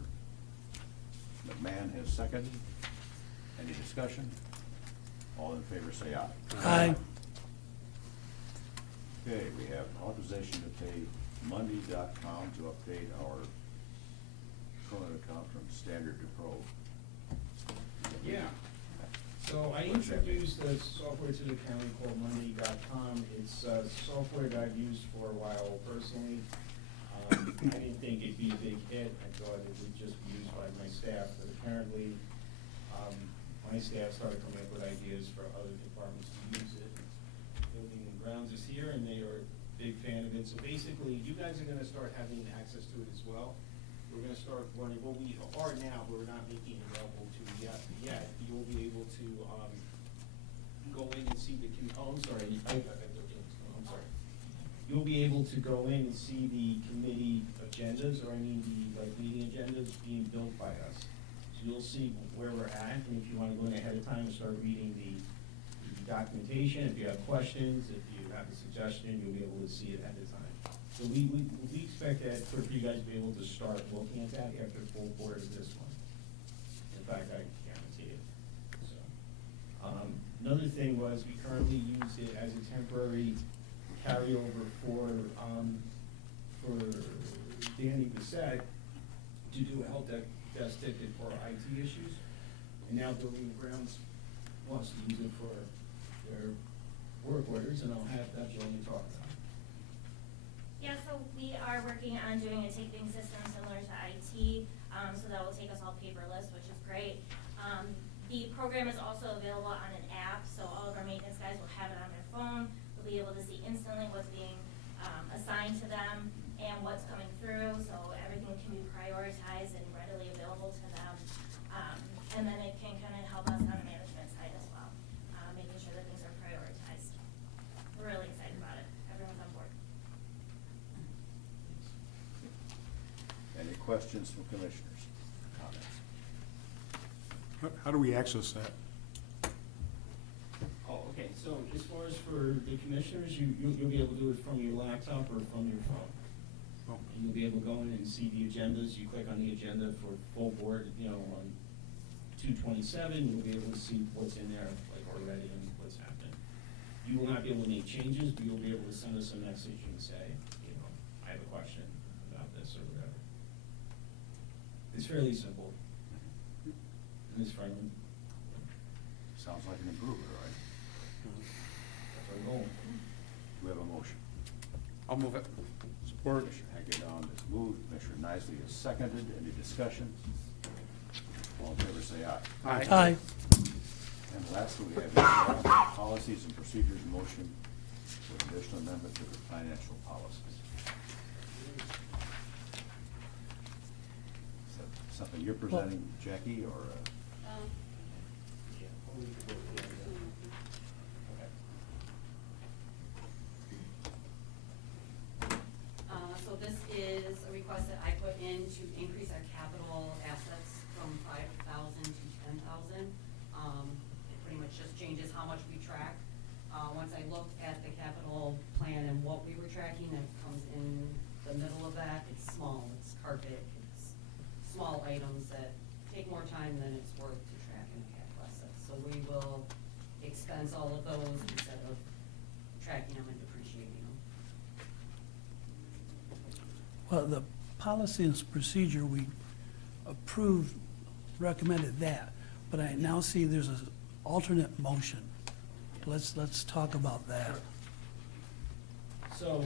McMahon has seconded. Any discussion? All in favor say aye. Aye. Okay, we have authorization to pay Monday.com to update our current account from Standard to Pro. Yeah. So I introduced a software to the county called Monday.com. It's software that I've used for a while personally. I didn't think it'd be a big hit. I thought it would just be used by my staff, but apparently my staff started coming up with ideas for other departments to use it. Building and Grounds is here, and they are a big fan of it. So basically, you guys are gonna start having access to it as well. we're gonna start running, well, we are now, but we're not making it available to you yet. You'll be able to, go in and see the, I'm sorry, I'm sorry. You'll be able to go in and see the committee agendas, or I mean the, like, meeting agendas being built by us. So you'll see where we're at, and if you wanna go in ahead of time and start reading the documentation, if you have questions, if you have a suggestion, you'll be able to see it ahead of time. So we expect that for you guys to be able to start looking at that after full board of this one. In fact, I guarantee it. So, another thing was, we currently use it as a temporary carryover for Danny Bissett to do a help desk ticket for our IT issues. And now Building and Grounds wants to use it for their work orders, and I'll have that Jillian talk about. Yeah, so we are working on doing a ticketing system similar to IT, so that will take us all paperless, which is great. The program is also available on an app, so all of our maintenance guys will have it on their phone. They'll be able to see instantly what's being assigned to them and what's coming through, so everything can be prioritized and readily available to them. And then it can kind of help us on the management side as well, making sure that things are prioritized. We're really excited about it. Everyone's on board. Any questions from commissioners? Comments? How do we access that? Oh, okay, so as far as for the commissioners, you'll be able to do it from your laptop or from your phone. Oh. And you'll be able to go in and see the agendas. You click on the agenda for full board, on 227, you'll be able to see what's in there, like, already and what's happening. You will not be able to make changes, but you'll be able to send us a message and say, I have a question about this or whatever. It's fairly simple. And it's friendly. Sounds like an improvement, right? That's our goal. Do we have a motion? I'll move it. Support. Commissioner Hagedorn has moved, Commissioner Nicely has seconded. Any discussion? All in favor, say aye. Aye. And lastly, we have the policies and procedures motion with additional amendment to the financial policies. Is that something you're presenting, Jackie, or? So this is a request that I put in to increase our capital assets from 5,000 to 10,000. It pretty much just changes how much we track. Once I looked at the capital plan and what we were tracking, it comes in the middle of that. It's small, it's carpet, it's small items that take more time than it's worth to track in a capital asset. So we will expense all of those instead of tracking them and depreciating them. Well, the policy and procedure, we approved, recommended that, but I now see there's an alternate motion. Let's talk about that. So,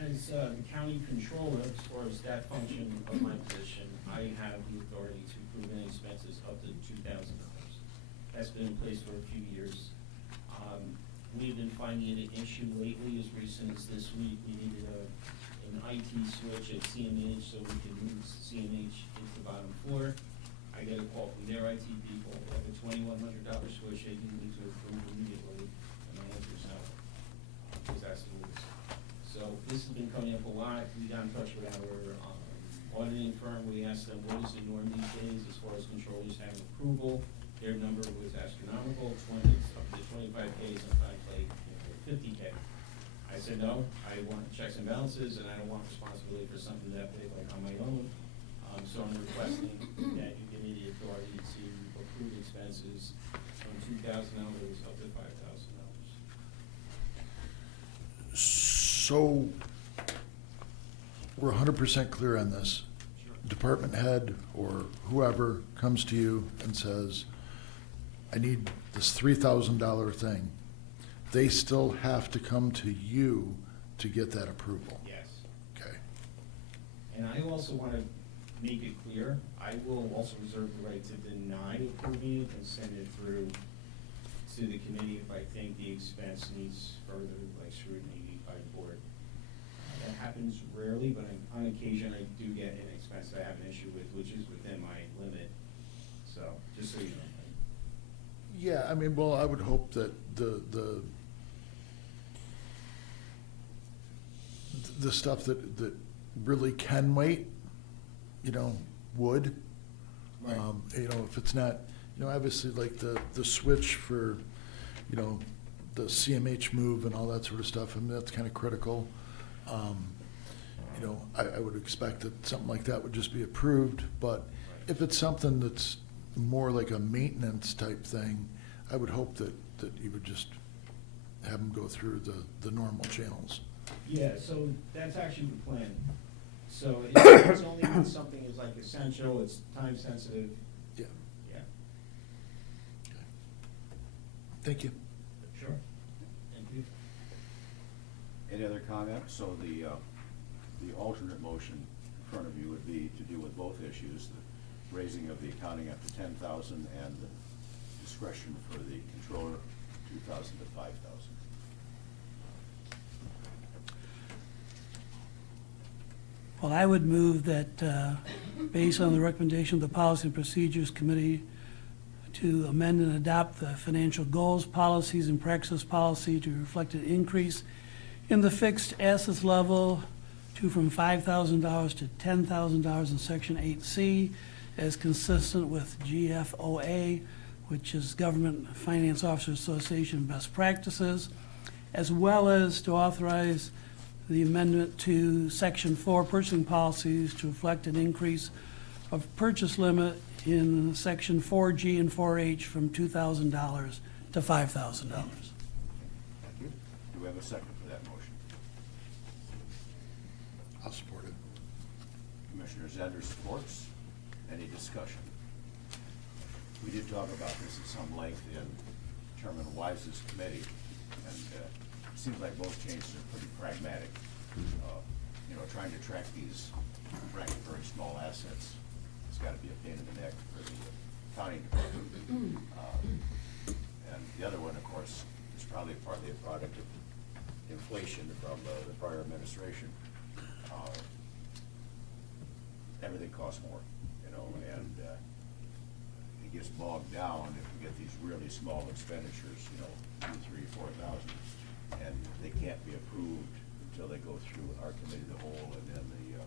as the county controller, as far as that function of my position, I have the authority to approve any expenses up to $2,000. That's been in place for a few years. We've been finding it an issue lately, as recent as this week. We needed an IT switch at CMH so we could move CMH into the bottom floor. I get a call from their IT people, they have a $2,100 switch they need to approve immediately, and my answer is no, because that's the rules. So this has been coming up a lot. We got in touch with our auditing firm. We asked them, what is the norm these days as far as controllers having approval? Their number was astronomical, up to 25K, sometimes like 50K. I said, no, I want checks and balances, and I don't want responsibility for something that big like on my own. So I'm requesting that you give me the authority to approve expenses from $2,000 up to $5,000. So, we're 100% clear on this. Department head or whoever comes to you and says, I need this $3,000 thing. They still have to come to you to get that approval. Yes. Okay. And I also want to make it clear, I will also reserve the right to deny approving it and send it through to the committee if I think the expense needs further, like, scrutiny by the board. That happened happens rarely, but on occasion I do get an expense that I have an issue with, which is within my limit. So, just so you know. Yeah, I mean, well, I would hope that the stuff that really can wait, would. Right. If it's not, obviously like the switch for, the CMH move and all that sort of stuff, I mean, that's kind of critical. I would expect that something like that would just be approved, but if it's something that's more like a maintenance type thing, I would hope that you would just have them go through the normal channels. Yeah, so that's actually the plan. So it's only when something is like essential, it's time sensitive. Yeah. Yeah. Thank you. Sure. Thank you. Any other comments? So the alternate motion in front of you would be to deal with both issues, the raising of the accounting up to 10,000 and the discretion for the controller, 2,000 to 5,000. Well, I would move that, based on the recommendation of the Policy and Procedures Committee, to amend and adopt the financial goals, policies, and practices policy to reflect an increase in the fixed assets level from $5,000 to $10,000 in Section 8C, as consistent with GFOA, which is Government Finance Officers Association best practices, as well as to authorize the amendment to Section 4 purchasing policies to reflect an increase of purchase limit in Section 4G and 4H from $2,000 to $5,000. Thank you. Do we have a second for that motion? I'll support it. Commissioner Zender supports. Any discussion? We did talk about this at some length in Chairman Wise's committee, and it seems like both changes are pretty pragmatic. Trying to track these frankly very small assets, it's got to be a pain in the neck for the accounting department. And the other one, of course, is probably partly a product of inflation from the prior administration. Everything costs more, and it gets bogged down if we get these really small expenditures, 2, 3, 4,000, and they can't be approved until they go through our committee of the whole and then the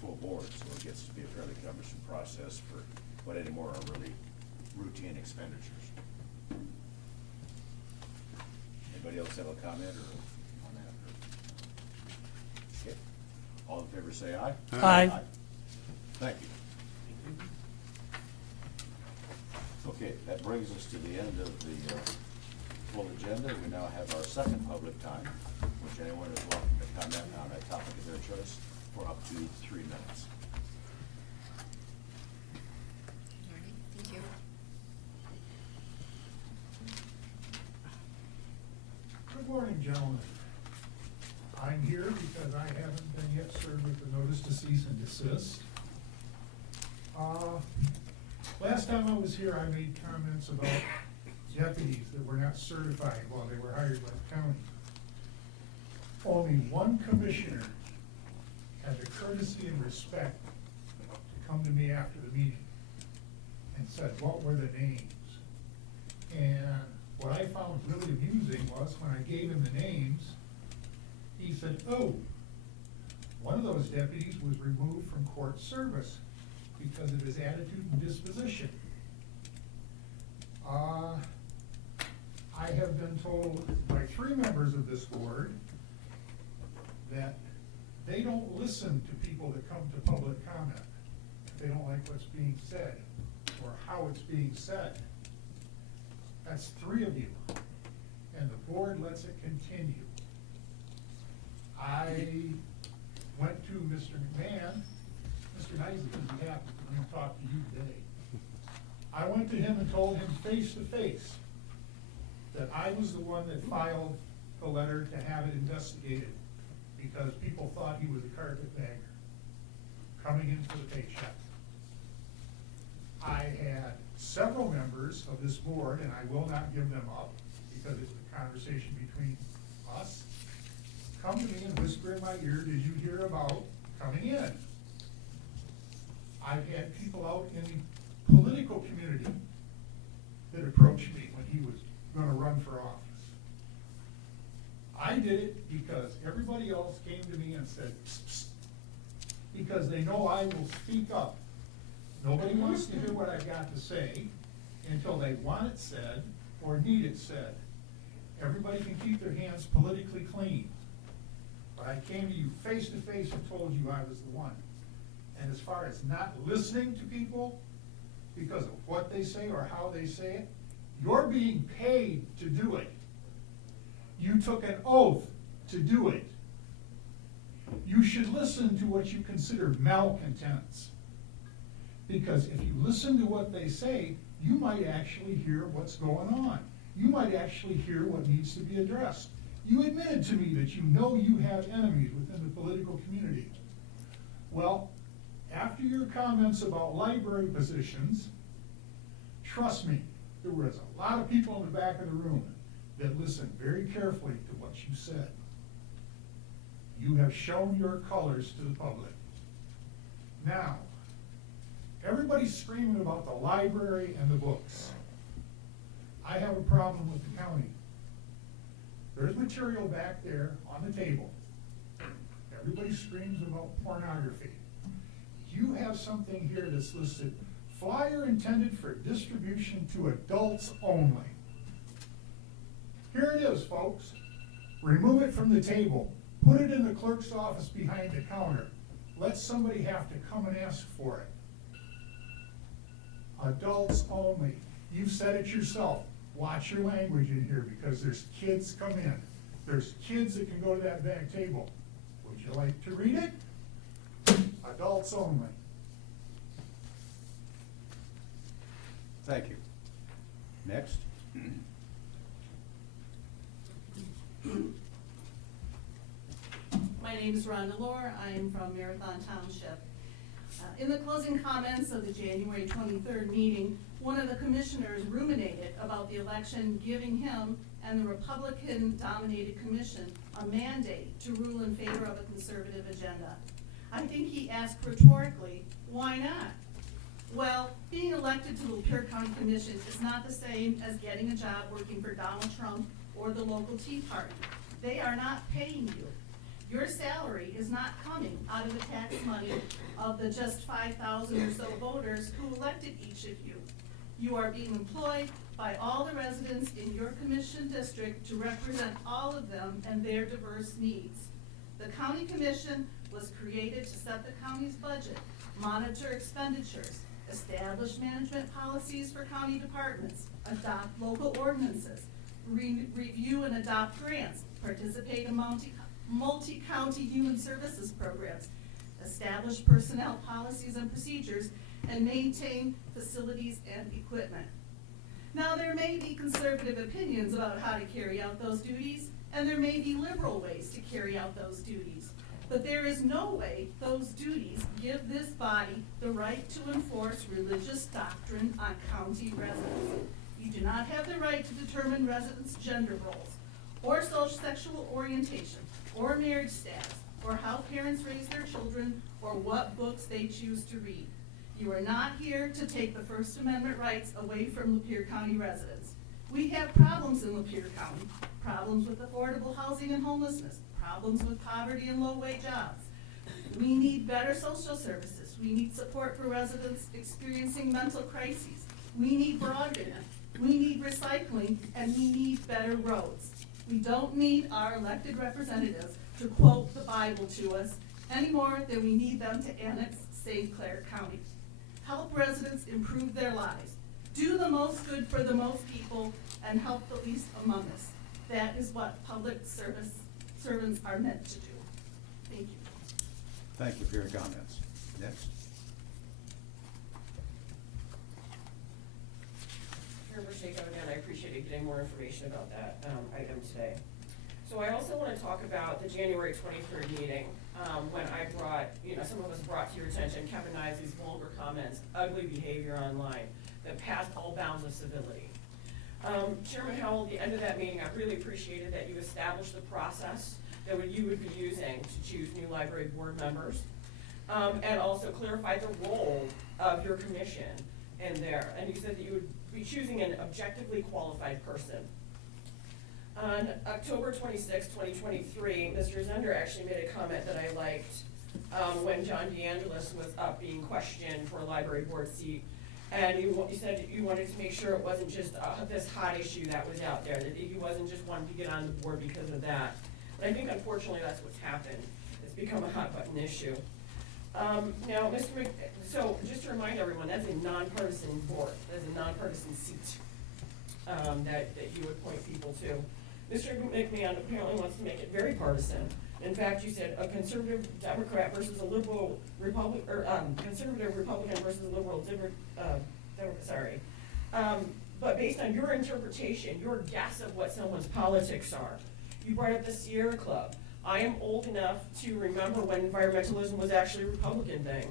full board. So it gets to be a fairly cumbersome process for what anymore are really routine expenditures. Anybody else have a comment or on that? Okay. All in favor say aye. Aye. Thank you. Okay, that brings us to the end of the full agenda. We now have our second public time, which anyone is welcome to comment on a topic of their choice for up to 3 minutes. Good morning, thank you. Good morning, gentlemen. I'm here because I haven't been yet served with the notice to cease and desist. Last time I was here, I made comments about deputies that were not certified while they were hired by the county. Only one commissioner had the courtesy and respect to come to me after the meeting and said, what were the names? And what I found really amusing was when I gave him the names, he said, oh, one of those deputies was removed from court service because of his attitude and disposition. I have been told by 3 members of this board that they don't listen to people that come to public comment if they don't like what's being said or how it's being said. That's 3 of you, and the board lets it continue. I went to Mr. McMahon. Mr. Knight is happy to talk to you today. I went to him and told him face to face that I was the one that filed the letter to have it investigated because people thought he was a carpetbagger coming in for the paycheck. I had several members of this board, and I will not give them up because it's a conversation between us, come to me and whisper in my ear did you hear about coming in? I've had people out in the political community that approached me when he was gonna run for office. I did it because everybody else came to me and said, psst, psst, because they know I will speak up. Nobody wants to hear what I've got to say until they want it said or need it said. Everybody can keep their hands politically clean. But I came to you face to face and told you I was the one. And as far as not listening to people because of what they say or how they say it, you're being paid to do it. You took an oath to do it. You should listen to what you consider malcontents. Because if you listen to what they say, you might actually hear what's going on. You might actually hear what needs to be addressed. You admitted to me that you know you have enemies within the political community. Well, after your comments about library positions, trust me, there was a lot of people in the back of the room that listened very carefully to what you said. You have shown your colors to the public. Now, everybody's screaming about the library and the books. I have a problem with the county. There's material back there on the table. Everybody screams about pornography. You have something here that's listed, flyer intended for distribution to adults only. Here it is, folks. Remove it from the table. Put it in the clerk's office behind the counter. Let somebody have to come and ask for it. Adults only. You've said it yourself. Watch your language in here because there's kids come in. There's kids that can go to that back table. Would you like to read it? Adults only. Thank you. Next. My name is Rhonda Lohr. I am from Marathon Township. In the closing comments of the January 23rd meeting, one of the commissioners ruminated about the election giving him and the Republican-dominated commission a mandate to rule in favor of a conservative agenda. I think he asked rhetorically, why not? Well, being elected to the Lapeer County Commission is not the same as getting a job working for Donald Trump or the local Tea Party. They are not paying you. Your salary is not coming out of the tax money of the just 5,000 or so voters who elected each of you. You are being employed by all the residents in your commission district to represent all of them and their diverse needs. The county commission was created to set the county's budget, monitor expenditures, establish management policies for county departments, adopt local ordinances, review and adopt grants, participate in multi-county human services programs, establish personnel policies and procedures, and maintain facilities and equipment. Now, there may be conservative opinions about how to carry out those duties, and there may be liberal ways to carry out those duties. But there is no way those duties give this body the right to enforce religious doctrine on county residents. You do not have the right to determine residents' gender roles, or social sexual orientation, or marriage status, or how parents raise their children, or what books they choose to read. You are not here to take the First Amendment rights away from Lapeer County residents. We have problems in Lapeer County, problems with affordable housing and homelessness, problems with poverty and low-wage jobs. We need better social services. We need support for residents experiencing mental crises. We need broadband. We need recycling, and we need better roads. We don't need our elected representatives to quote the Bible to us any more than we need them to annex St. Clair County. Help residents improve their lives. Do the most good for the most people and help the least among us. That is what public servants are meant to do. Thank you. Thank you for your comments. Next. Chair Pacheco, again, I appreciated getting more information about that item today. So I also want to talk about the January 23rd meeting, when I brought, some of us brought to your attention Kevin Knisely's vulgar comments, ugly behavior online that passed all bounds of civility. Chairman Howell, at the end of that meeting, I really appreciated that you established the process you would be using to choose new library board members. And also clarify the role of your commission in there. And you said that you would be choosing an objectively qualified person. On October 26, 2023, Mr. Zender actually made a comment that I liked when John DeAngelis was up being questioned for a library board seat. And you said you wanted to make sure it wasn't just this hot issue that was out there, that he wasn't just wanting to get on the board because of that. But I think unfortunately that's what's happened. It's become a hot button issue. Now, so just to remind everyone, that's a nonpartisan board. That's a nonpartisan seat that you would point people to. Mr. McMahon apparently wants to make it very partisan. In fact, you said a conservative Democrat versus a liberal Republican, or conservative Republican versus a liberal sorry. But based on your interpretation, your guess of what someone's politics are, you brought up the Sierra Club. I am old enough to remember when environmentalism was actually a Republican thing.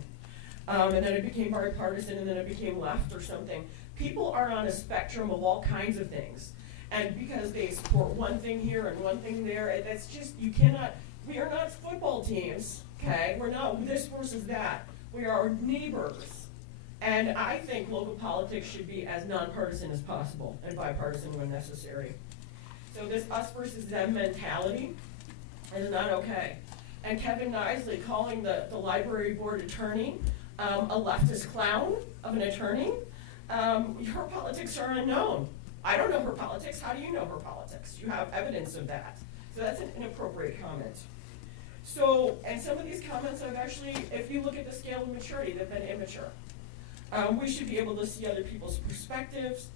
And then it became bipartisan, and then it became left or something. People are on a spectrum of all kinds of things. And because they support one thing here and one thing there, that's just, you cannot, we are not football teams, okay? We're not this versus that. We are neighbors. And I think local politics should be as nonpartisan as possible and bipartisan when necessary. So this us versus them mentality is not okay. And Kevin Nisley calling the library board attorney a leftist clown of an attorney, her politics are unknown. I don't know her politics. How do you know her politics? You have evidence of that. So that's an inappropriate comment. So, and some of these comments I've actually, if you look at the scale of maturity, they've been immature. We should be able to see other people's perspectives.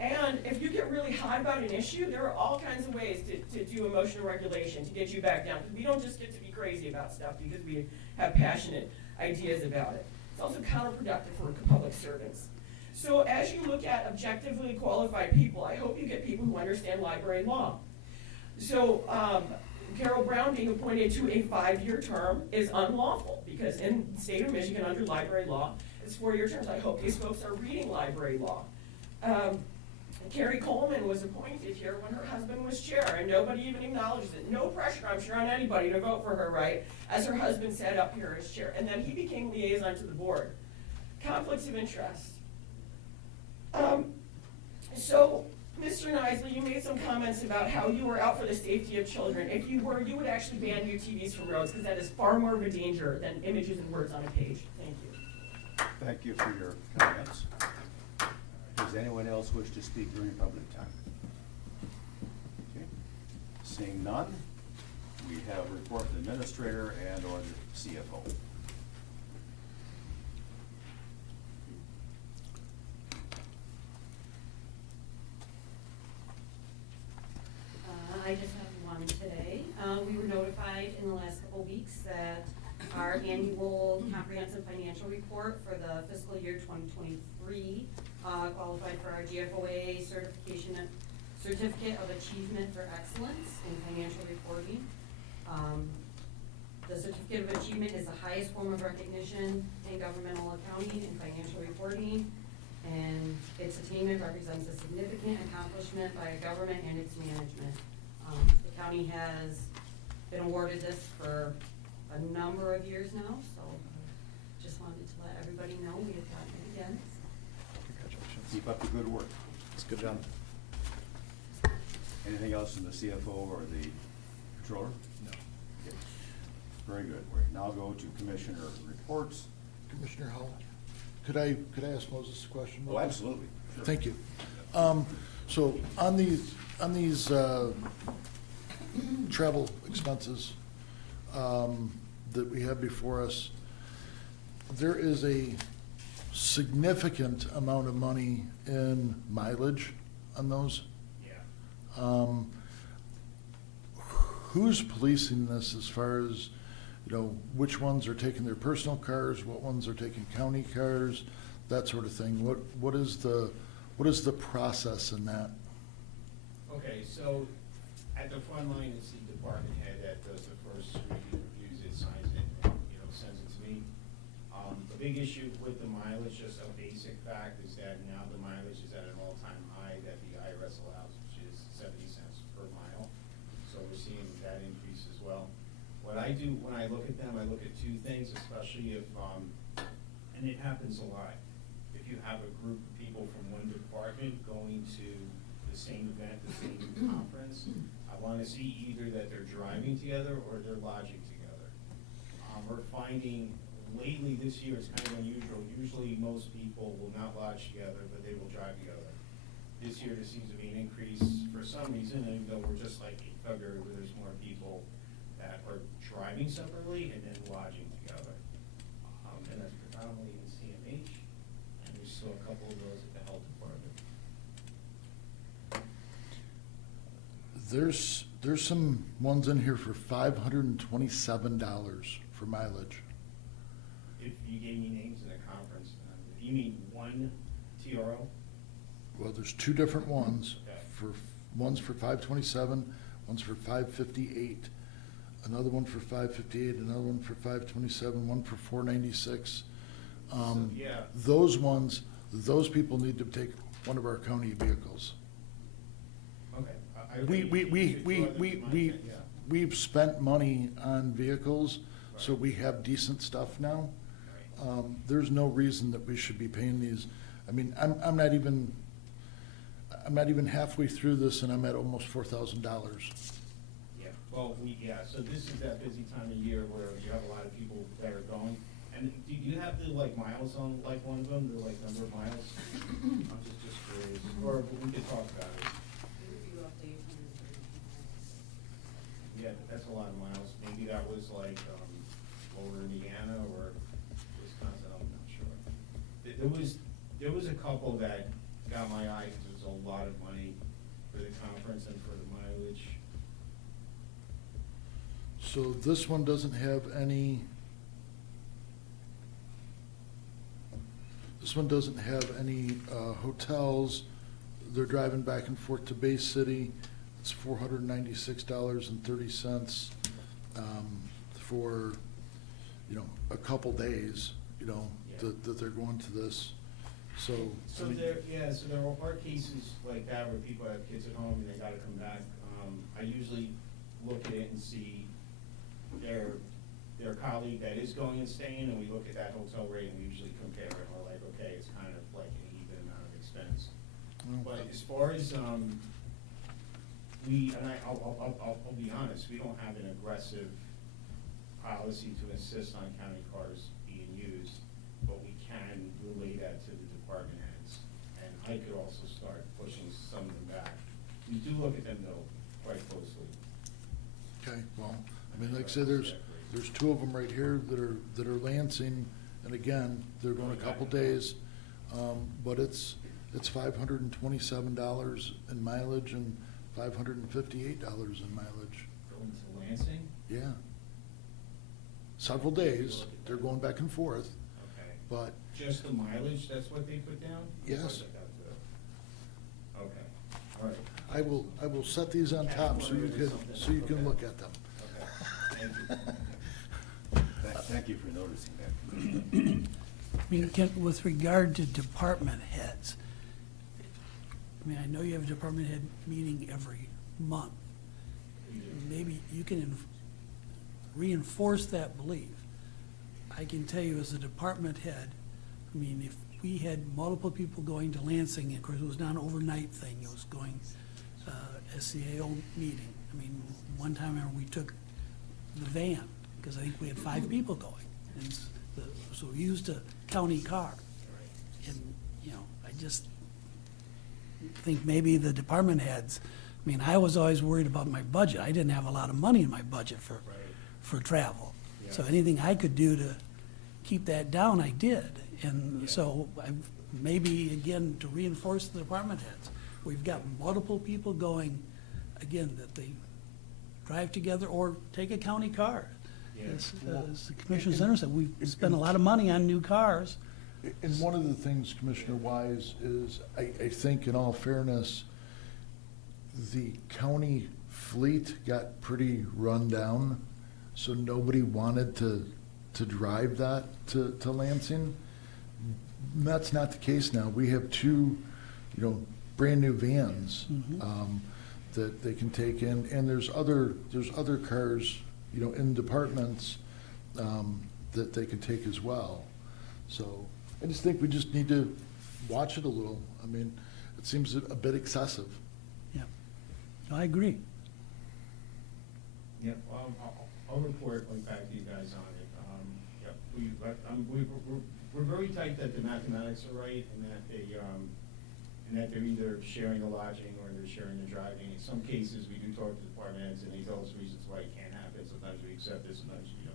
And if you get really hot about an issue, there are all kinds of ways to do emotional regulation, to get you back down. Because we don't just get to be crazy about stuff because we have passionate ideas about it. It's also counterproductive for public servants. So as you look at objectively qualified people, I hope you get people who understand library law. So Carol Brown being appointed to a 5-year term is unlawful because in the state of Michigan under library law, it's 4-year terms. I hope these folks are reading library law. Carrie Coleman was appointed here when her husband was chair, and nobody even acknowledges it. No pressure, I'm sure, on anybody to vote for her, right, as her husband sat up here as chair. And then he became liaison to the board. Conflicts of interest. So, Mr. Nisley, you made some comments about how you were out for the safety of children. If you were, you would actually ban UTVs from roads because that is far more of a danger than images and words on a page. Thank you. Thank you for your comments. Does anyone else wish to speak during public time? Okay. Seeing none, we have a report from the administrator and or the CFO. I just have one today. We were notified in the last couple of weeks that our annual comprehensive financial report for the fiscal year 2023 qualified for our GFOA Certificate of Achievement for Excellence in Financial Reporting. The Certificate of Achievement is the highest form of recognition in governmental accounting and financial reporting, and its attainment represents a significant accomplishment by a government and its management. The county has been awarded this for a number of years now, so just wanted to let everybody know we have gotten it again. Congratulations. Keep up the good work. That's good job. Anything else from the CFO or the controller? No. Okay. Very good. We now go to commissioner reports. Commissioner Howell, could I ask Moses a question? Oh, absolutely. Sure. Thank you. So on these travel expenses that we have before us, there is a significant amount of money in mileage on those. Yeah. Who's policing this as far as, you know, which ones are taking their personal cars, what ones are taking county cars, that sort of thing? What is the process in that? Okay, so at the front line is the department head that does the first review, reviews it, signs it, and, sends it to me. The big issue with the mileage, just a basic fact, is that now the mileage is at an all-time high that the IRS allows, which is 70 cents per mile. So so we're seeing that increase as well. What I do, when I look at them, I look at two things, especially if, and it happens a lot. If you have a group of people from one department going to the same event, the same conference, I wanna see either that they're driving together or they're lodging together. We're finding lately this year, it's kind of unusual. Usually most people will not lodge together, but they will drive together. This year, there seems to be an increase for some reason, and even though we're just like in February, where there's more people that are driving separately and then lodging together. And that's predominantly in CMH, and we saw a couple of those at the health department. There's some ones in here for $527 for mileage. If you gave me names in a conference, you mean one TRO? Well, there's two different ones. Okay. One's for 527, one's for 558, another one for 558, another one for 527, one for 496. Yeah. Those ones, those people need to take one of our county vehicles. Okay. We've spent money on vehicles, so we have decent stuff now. There's no reason that we should be paying these. I mean, I'm not even halfway through this and I'm at almost $4,000. Yeah, well, so this is that busy time of year where you have a lot of people that are going. And do you have the like miles on like one of them, the like number of miles? I'm just curious, or we could talk about it. Yeah, that's a lot of miles. Maybe that was like, lower Indiana or Wisconsin, I'm not sure. There was a couple that got my eye, because it was a lot of money for the conference and for the mileage. So this one doesn't have any, hotels. They're driving back and forth to Bay City. It's $496.30 for, a couple days, Yeah. that they're going to this. So I mean, there are cases like that where people have kids at home and they gotta come back. I usually look at it and see their colleague that is going and staying, and we look at that hotel rate and we usually compare it, and we're like, okay, it's kind of like an even amount of expense. But as far as, I'll be honest, we don't have an aggressive policy to insist on county cars being used, but we can relay that to the department heads. And I could also start pushing some of them back. We do look at them though quite closely. okay, well, I mean, like I said, there's two of them right here that are Lansing, and again, they're going a couple days, but it's $527 in mileage and $558 in mileage. Going to Lansing? Yeah. Several days, they're going back and forth, Okay. but Just the mileage, that's what they put down? Yes. Okay, all right. I will set these on top so you can look at them. Okay, thank you. Thank you for noticing that. I mean, with regard to department heads, I mean, I know you have a department head meeting every month. Maybe you can reinforce that belief. I can tell you as a department head, I mean, if we had multiple people going to Lansing, of course, it was not an overnight thing, it was going, SCAO meeting. I mean, one time we took the van, because I think we had 5 people going. And so we used a county car. And, I just think maybe the department heads, I mean, I was always worried about my budget. I didn't have a lot of money in my budget for travel. So anything I could do to keep that down, I did. And so maybe, again, to reinforce the department heads, we've got multiple people going, again, that they drive together or take a county car. As the Commissioner Center said, we've spent a lot of money on new cars. And one of the things, Commissioner Wise, is I think in all fairness, the county fleet got pretty run down, so nobody wanted to drive that to Lansing. That's not the case now. We have 2, brand new vans that they can take in, and there's other cars, you know, in departments, that they can take as well. So I just think we just need to watch it a little. I mean, it seems a bit excessive. Yeah, I agree. Yep, I'll report like back to you guys on it. Yep, we're very tight that the mathematics are right and that they're either sharing the lodging or they're sharing the driving. In some cases, we do talk to department heads and they tell us reasons why it can't happen. Sometimes we accept it, sometimes we don't.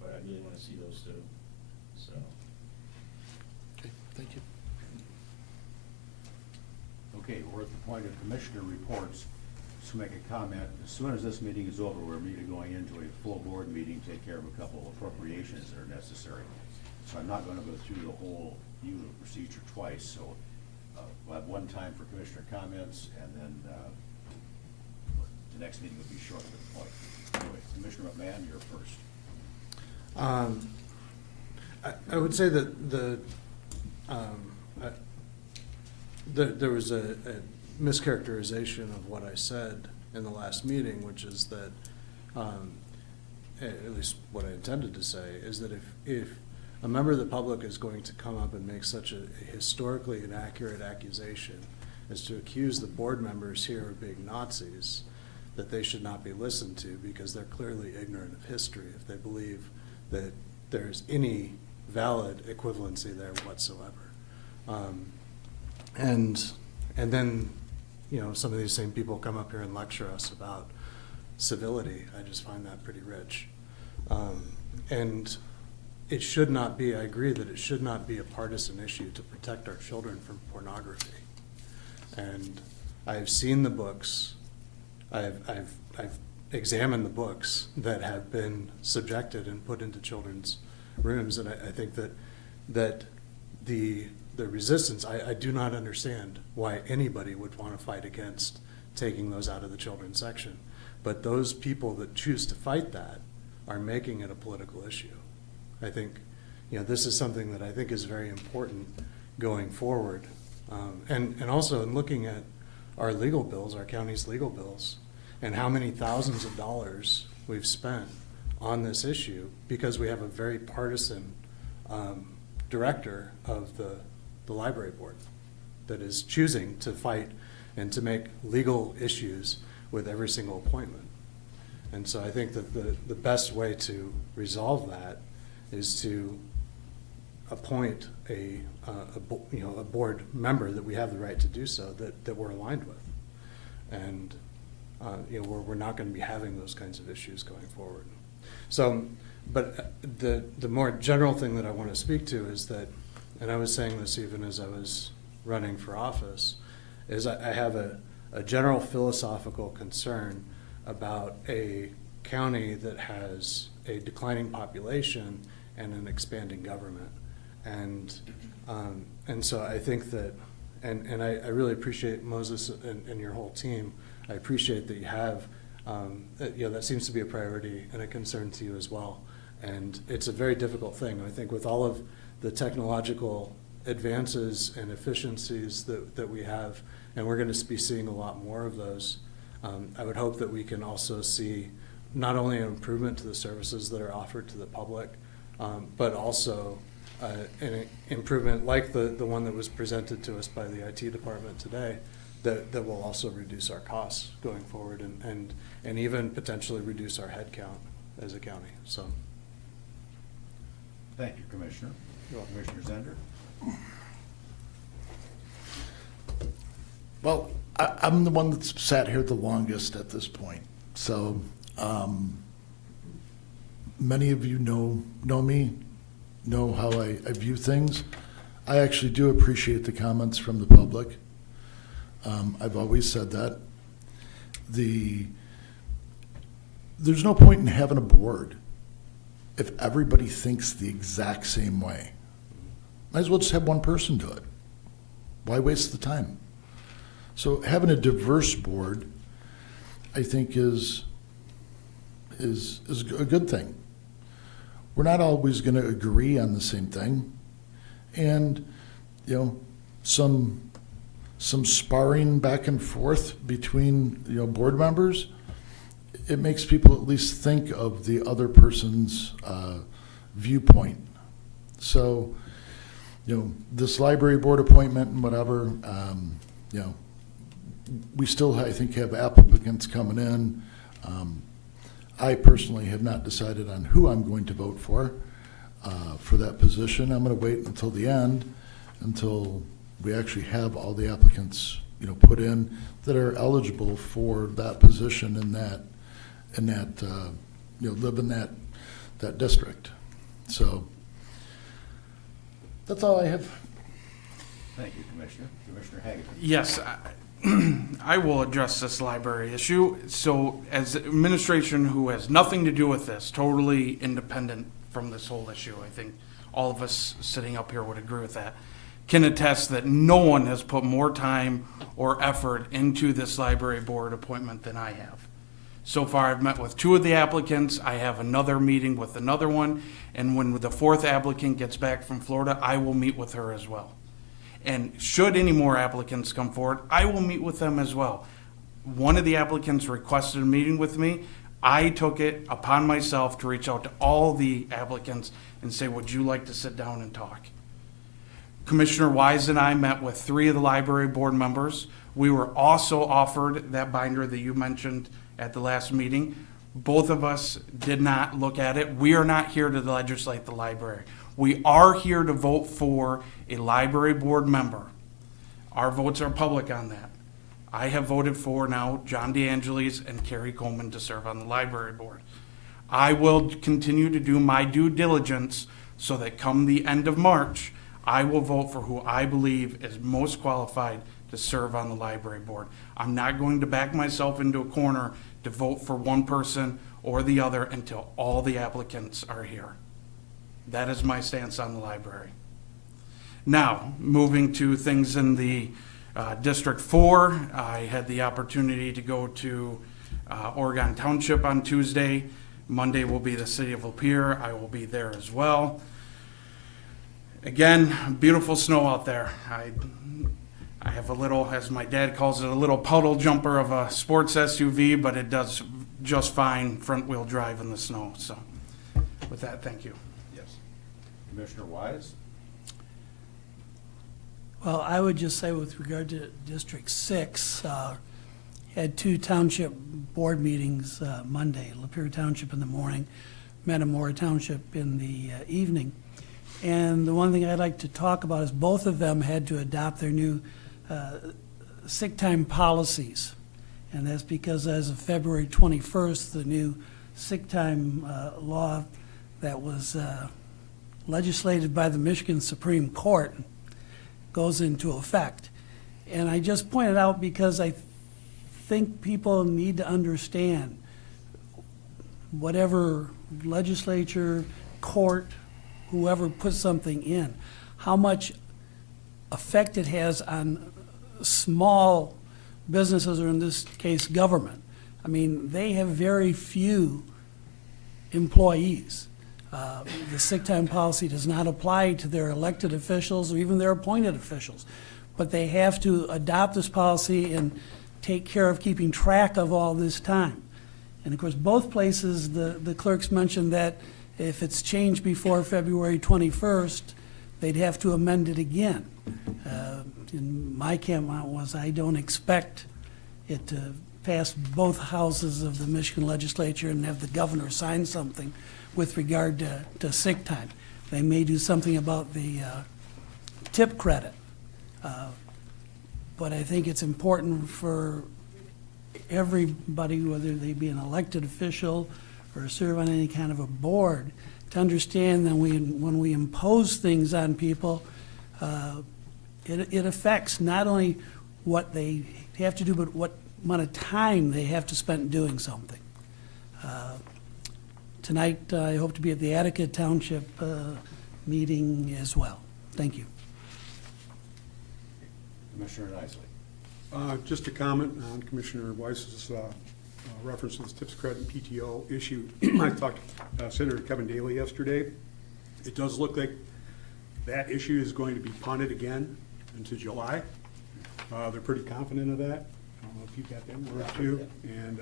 But I really want to see those two, so. Okay, thank you. Okay, we're at the point of commissioner reports. Just to make a comment, as soon as this meeting is over, we're immediately going into a full board meeting to take care of a couple of appropriations that are necessary. So I'm not going to go through the whole usual procedure twice, so we'll have one time for commissioner comments, and then the next meeting will be short to the point. Anyway, Commissioner McMahon, you're first. I would say that there was a mischaracterization of what I said in the last meeting, which is that, at least what I intended to say, is that if a member of the public is going to come up and make such a historically inaccurate accusation as to accuse the board members here of being Nazis, that they should not be listened to because they're clearly ignorant of history if they believe that there's any valid equivalency there whatsoever. And then, you know, some of these same people come up here and lecture us about civility. I just find that pretty rich. And it should not be, I agree that it should not be a partisan issue to protect our children from pornography. And I've seen the books, I've examined the books that have been subjected and put into children's rooms, and I think that the resistance, I do not understand why anybody would want to fight against taking those out of the children's section. But those people that choose to fight that are making it a political issue. I think, you know, this is something that I think is very important going forward. And also in looking at our legal bills, our county's legal bills, and how many thousands of dollars we've spent on this issue because we have a very partisan director of the library board that is choosing to fight and to make legal issues with every single appointment. And so I think that the best way to resolve that is to appoint a board member that we have the right to do so, that we're aligned with. And you know, we're not going to be having those kinds of issues going forward. So, but the more general thing that I want to speak to is that, and I was saying this even as I was running for office, is I have a general philosophical concern about a county that has a declining population and an expanding government. And so I think that, and I really appreciate Moses and your whole team. I appreciate that you have, you know, that seems to be a priority and a concern to you as well. And it's a very difficult thing. I think with all of the technological advances and efficiencies that we have, and we're going to be seeing a lot more of those, I would hope that we can also see not only an improvement to the services that are offered to the public, but also an improvement like the one that was presented to us by the IT department today, that will also reduce our costs going forward and even potentially reduce our head count as a county. So, Thank you, Commissioner. Commissioner Zender. Well, I'm the one that's sat here the longest at this point. So many of you know me, know how I view things. I actually do appreciate the comments from the public. I've always said that. There's no point in having a board if everybody thinks the exact same way. Might as well just have one person do it. Why waste the time? So having a diverse board, I think, is a good thing. We're not always going to agree on the same thing, and you know, some some sparring back and forth between, board members, it makes people at least think of the other person's viewpoint. So, this library board appointment and whatever, we still, I think, have applicants coming in. I personally have not decided on who I'm going to vote for that position. I'm going to wait until the end, until we actually have all the applicants, put in that are eligible for that position and that live in that district. So that's all I have. Thank you, Commissioner. Commissioner Hagan. Yes, I will address this library issue. So as administration who has nothing to do with this, totally independent from this whole issue, I think all of us sitting up here would agree with that, can attest that no one has put more time or effort into this library board appointment than I have. So far, I've met with 2 of the applicants. I have another meeting with another one. And when the 4th applicant gets back from Florida, I will meet with her as well. And should any more applicants come forward, I will meet with them as well. One of the applicants requested a meeting with me. I took it upon myself to reach out to all the applicants and say, would you like to sit down and talk? Commissioner Wise and I met with 3 of the library board members. We were also offered that binder that you mentioned at the last meeting. Both of us did not look at it. We are not here to legislate the library. We are here to vote for a library board member. Our votes are public on that. I have voted for now John DeAngelis and Carrie Coleman to serve on the library board. I will continue to do my due diligence so that come the end of March, I will vote for who I believe is most qualified to serve on the library board. I'm not going to back myself into a corner to vote for one person or the other until all the applicants are here. That is my stance on the library. Now, moving to things in the District 4, I had the opportunity to go to Oregon Township on Tuesday. Monday will be the city of Lapeer. I will be there as well. Again, beautiful snow out there. I have a little, as my dad calls it, a little puddle jumper of a sports SUV, but it does just fine front wheel drive in the snow. So with that, thank you. Yes. Commissioner Wise? Well, I would just say with regard to District 6, had 2 township board meetings Monday, Lapeer Township in the morning, Metamora Township in the evening. And the one thing I'd like to talk about is both of them had to adopt their new sick time policies. And that's because as of February 21st, the new sick time law that was legislated by the Michigan Supreme Court goes into effect. And I just pointed out because I think people need to understand whatever legislature, court, whoever puts something in, how much effect it has on small businesses, or in this case, government. I mean, they have very few employees. The sick time policy does not apply to their elected officials or even their appointed officials. But they have to adopt this policy and take care of keeping track of all this time. And of course, both places, the clerks mentioned that if it's changed before February 21st, they'd have to amend it again. In my camp was I don't expect it to pass both houses of the Michigan legislature and have the governor sign something with regard to sick time. They may do something about the tip credit. But I think it's important for everybody, whether they be an elected official or serve on any kind of a board, to understand that when we impose things on people, it affects not only what they have to do, but what amount of time they have to spend doing something. Tonight, I hope to be at the Attica Township meeting as well. Thank you. Commissioner Nicely. Just a comment on Commissioner Weiss's reference to the tips credit and PTO issue. I talked to Senator Kevin Daly yesterday. It does look like that issue is going to be punted again into July. They're pretty confident of that. I don't know if you got that word too. And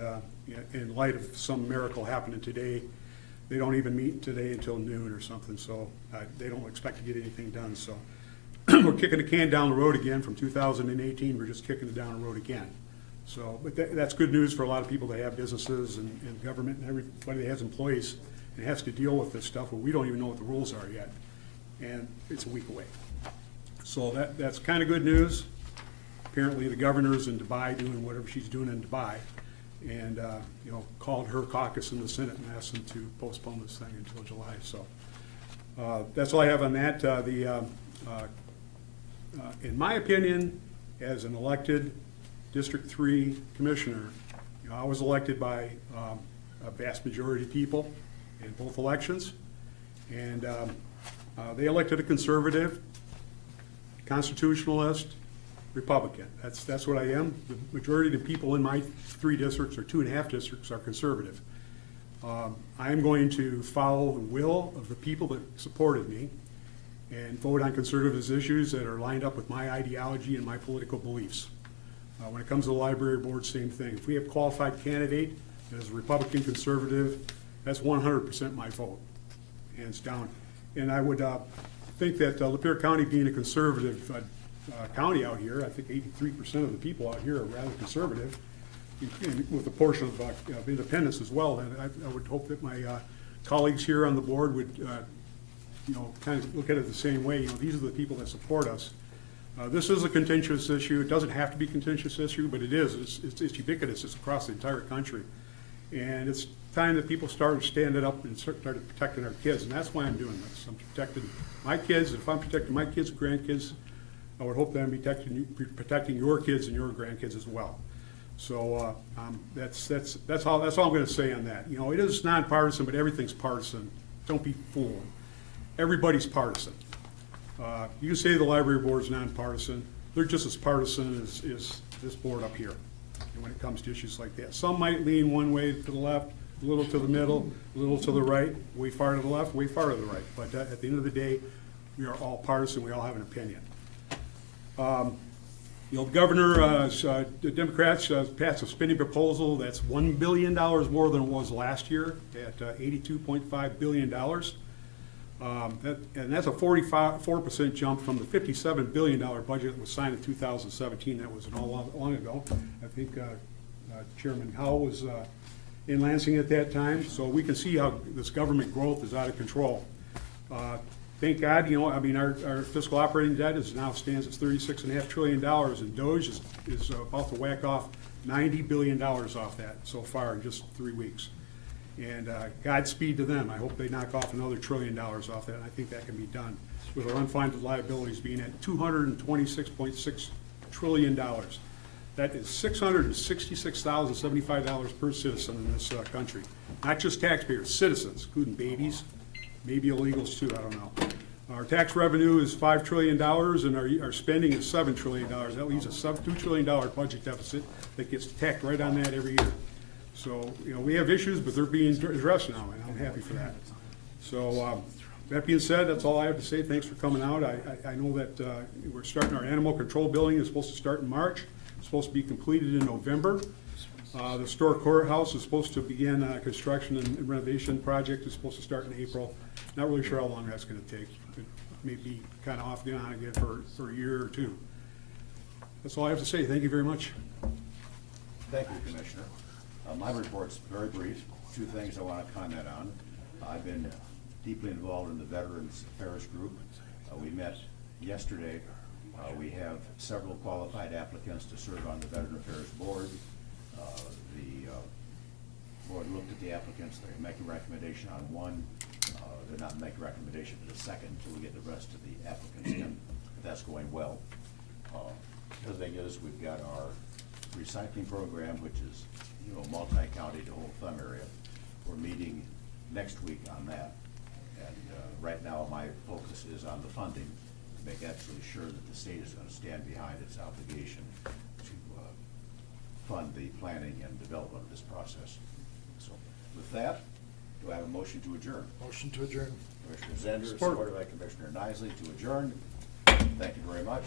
in light of some miracle happening today, they don't even meet today until noon or something, so they don't expect to get anything done. So we're kicking the can down the road again from 2018. We're just kicking it down the road again. So, but that's good news for a lot of people that have businesses and government and everybody that has employees and has to deal with this stuff, where we don't even know what the rules are yet. And it's a week away. So that's kind of good news. Apparently the governor's in Dubai doing whatever she's doing in Dubai. And, called her caucus in the Senate and asked them to postpone this thing until July. So that's all I have on that. In my opinion, as an elected District 3 commissioner, I was elected by a vast majority of people in both elections. And they elected a conservative, constitutionalist, Republican. That's what I am. The majority of the people in my 3 districts, or 2.5 districts, are conservative. I am going to follow the will of the people that supported me and vote on conservative issues that are lined up with my ideology and my political beliefs. When it comes to the library board, same thing. If we have a qualified candidate that is a Republican conservative, that's 100% my vote, hands down. And I would think that Lapeer County, being a conservative county out here, I think 83% of the people out here are rather conservative, with a portion of independence as well. And I would hope that my colleagues here on the board would, kind of look at it the same way. These are the people that support us. This is a contentious issue. It doesn't have to be a contentious issue, but it is. It's ubiquitous. It's across the entire country. And it's time that people started standing up and started protecting our kids. And that's why I'm doing this. I'm protecting my kids. If I'm protecting my kids and grandkids, I would hope that I'm protecting your kids and your grandkids as well. So that's all I'm going to say on that. It is nonpartisan, but everything's partisan. Don't be fooled. Everybody's partisan. You can say the library board's nonpartisan. They're just as partisan as this board up here when it comes to issues like that. Some might lean one way to the left, a little to the middle, a little to the right, way far to the left, way far to the right. But at the end of the day, we are all partisan. We all have an opinion. The governor, the Democrats passed a spending proposal that's $1 billion more than it was last year, at $82.5 billion. And that's a 44% jump from the $57 billion budget that was signed in 2017. That was long ago. I think Chairman Howell was in Lansing at that time. So we can see how this government growth is out of control. Thank God, our fiscal operating debt now stands at $36.5 trillion, and DOGE is about to whack off $90 billion off that so far in just 3 weeks. And Godspeed to them. I hope they knock off another $1 trillion off that. I think that can be done with our unfunded liabilities being at $226.6 trillion. That is $666,075 per citizen in this country. Not just taxpayers, citizens, including babies, maybe illegals too, I don't know. Our tax revenue is $5 trillion and our spending is $7 trillion. That leaves a $2 trillion budget deficit that gets tacked right on that every year. So, we have issues, but they're being addressed now, and I'm happy for that. So, that being said, that's all I have to say. Thanks for coming out. I know that we're starting our animal control building. It's supposed to start in March. It's supposed to be completed in November. The historic courthouse is supposed to begin construction and renovation project is supposed to start in April. Not really sure how long that's going to take. It may be kind of off and on again for a year or two. That's all I have to say. Thank you very much. Thank you, Commissioner. My report's very brief. 2 things I want to comment on. I've been deeply involved in the Veterans Affairs Group. We met yesterday. We have several qualified applicants to serve on the Veteran Affairs Board. The board looked at the applicants. They're making a recommendation on one. They're not making a recommendation for the second until we get the rest of the applicants in. But that's going well. The thing is, we've got our recycling program, which is multi-county to whole thumb area. We're meeting next week on that. And right now my focus is on the funding to make absolutely sure that the state is going to stand behind its obligation to fund the planning and development of this process. So with that, do I have a motion to adjourn? Motion to adjourn. Commissioner Zender, supported by Commissioner Nisley, to adjourn. Thank you very much.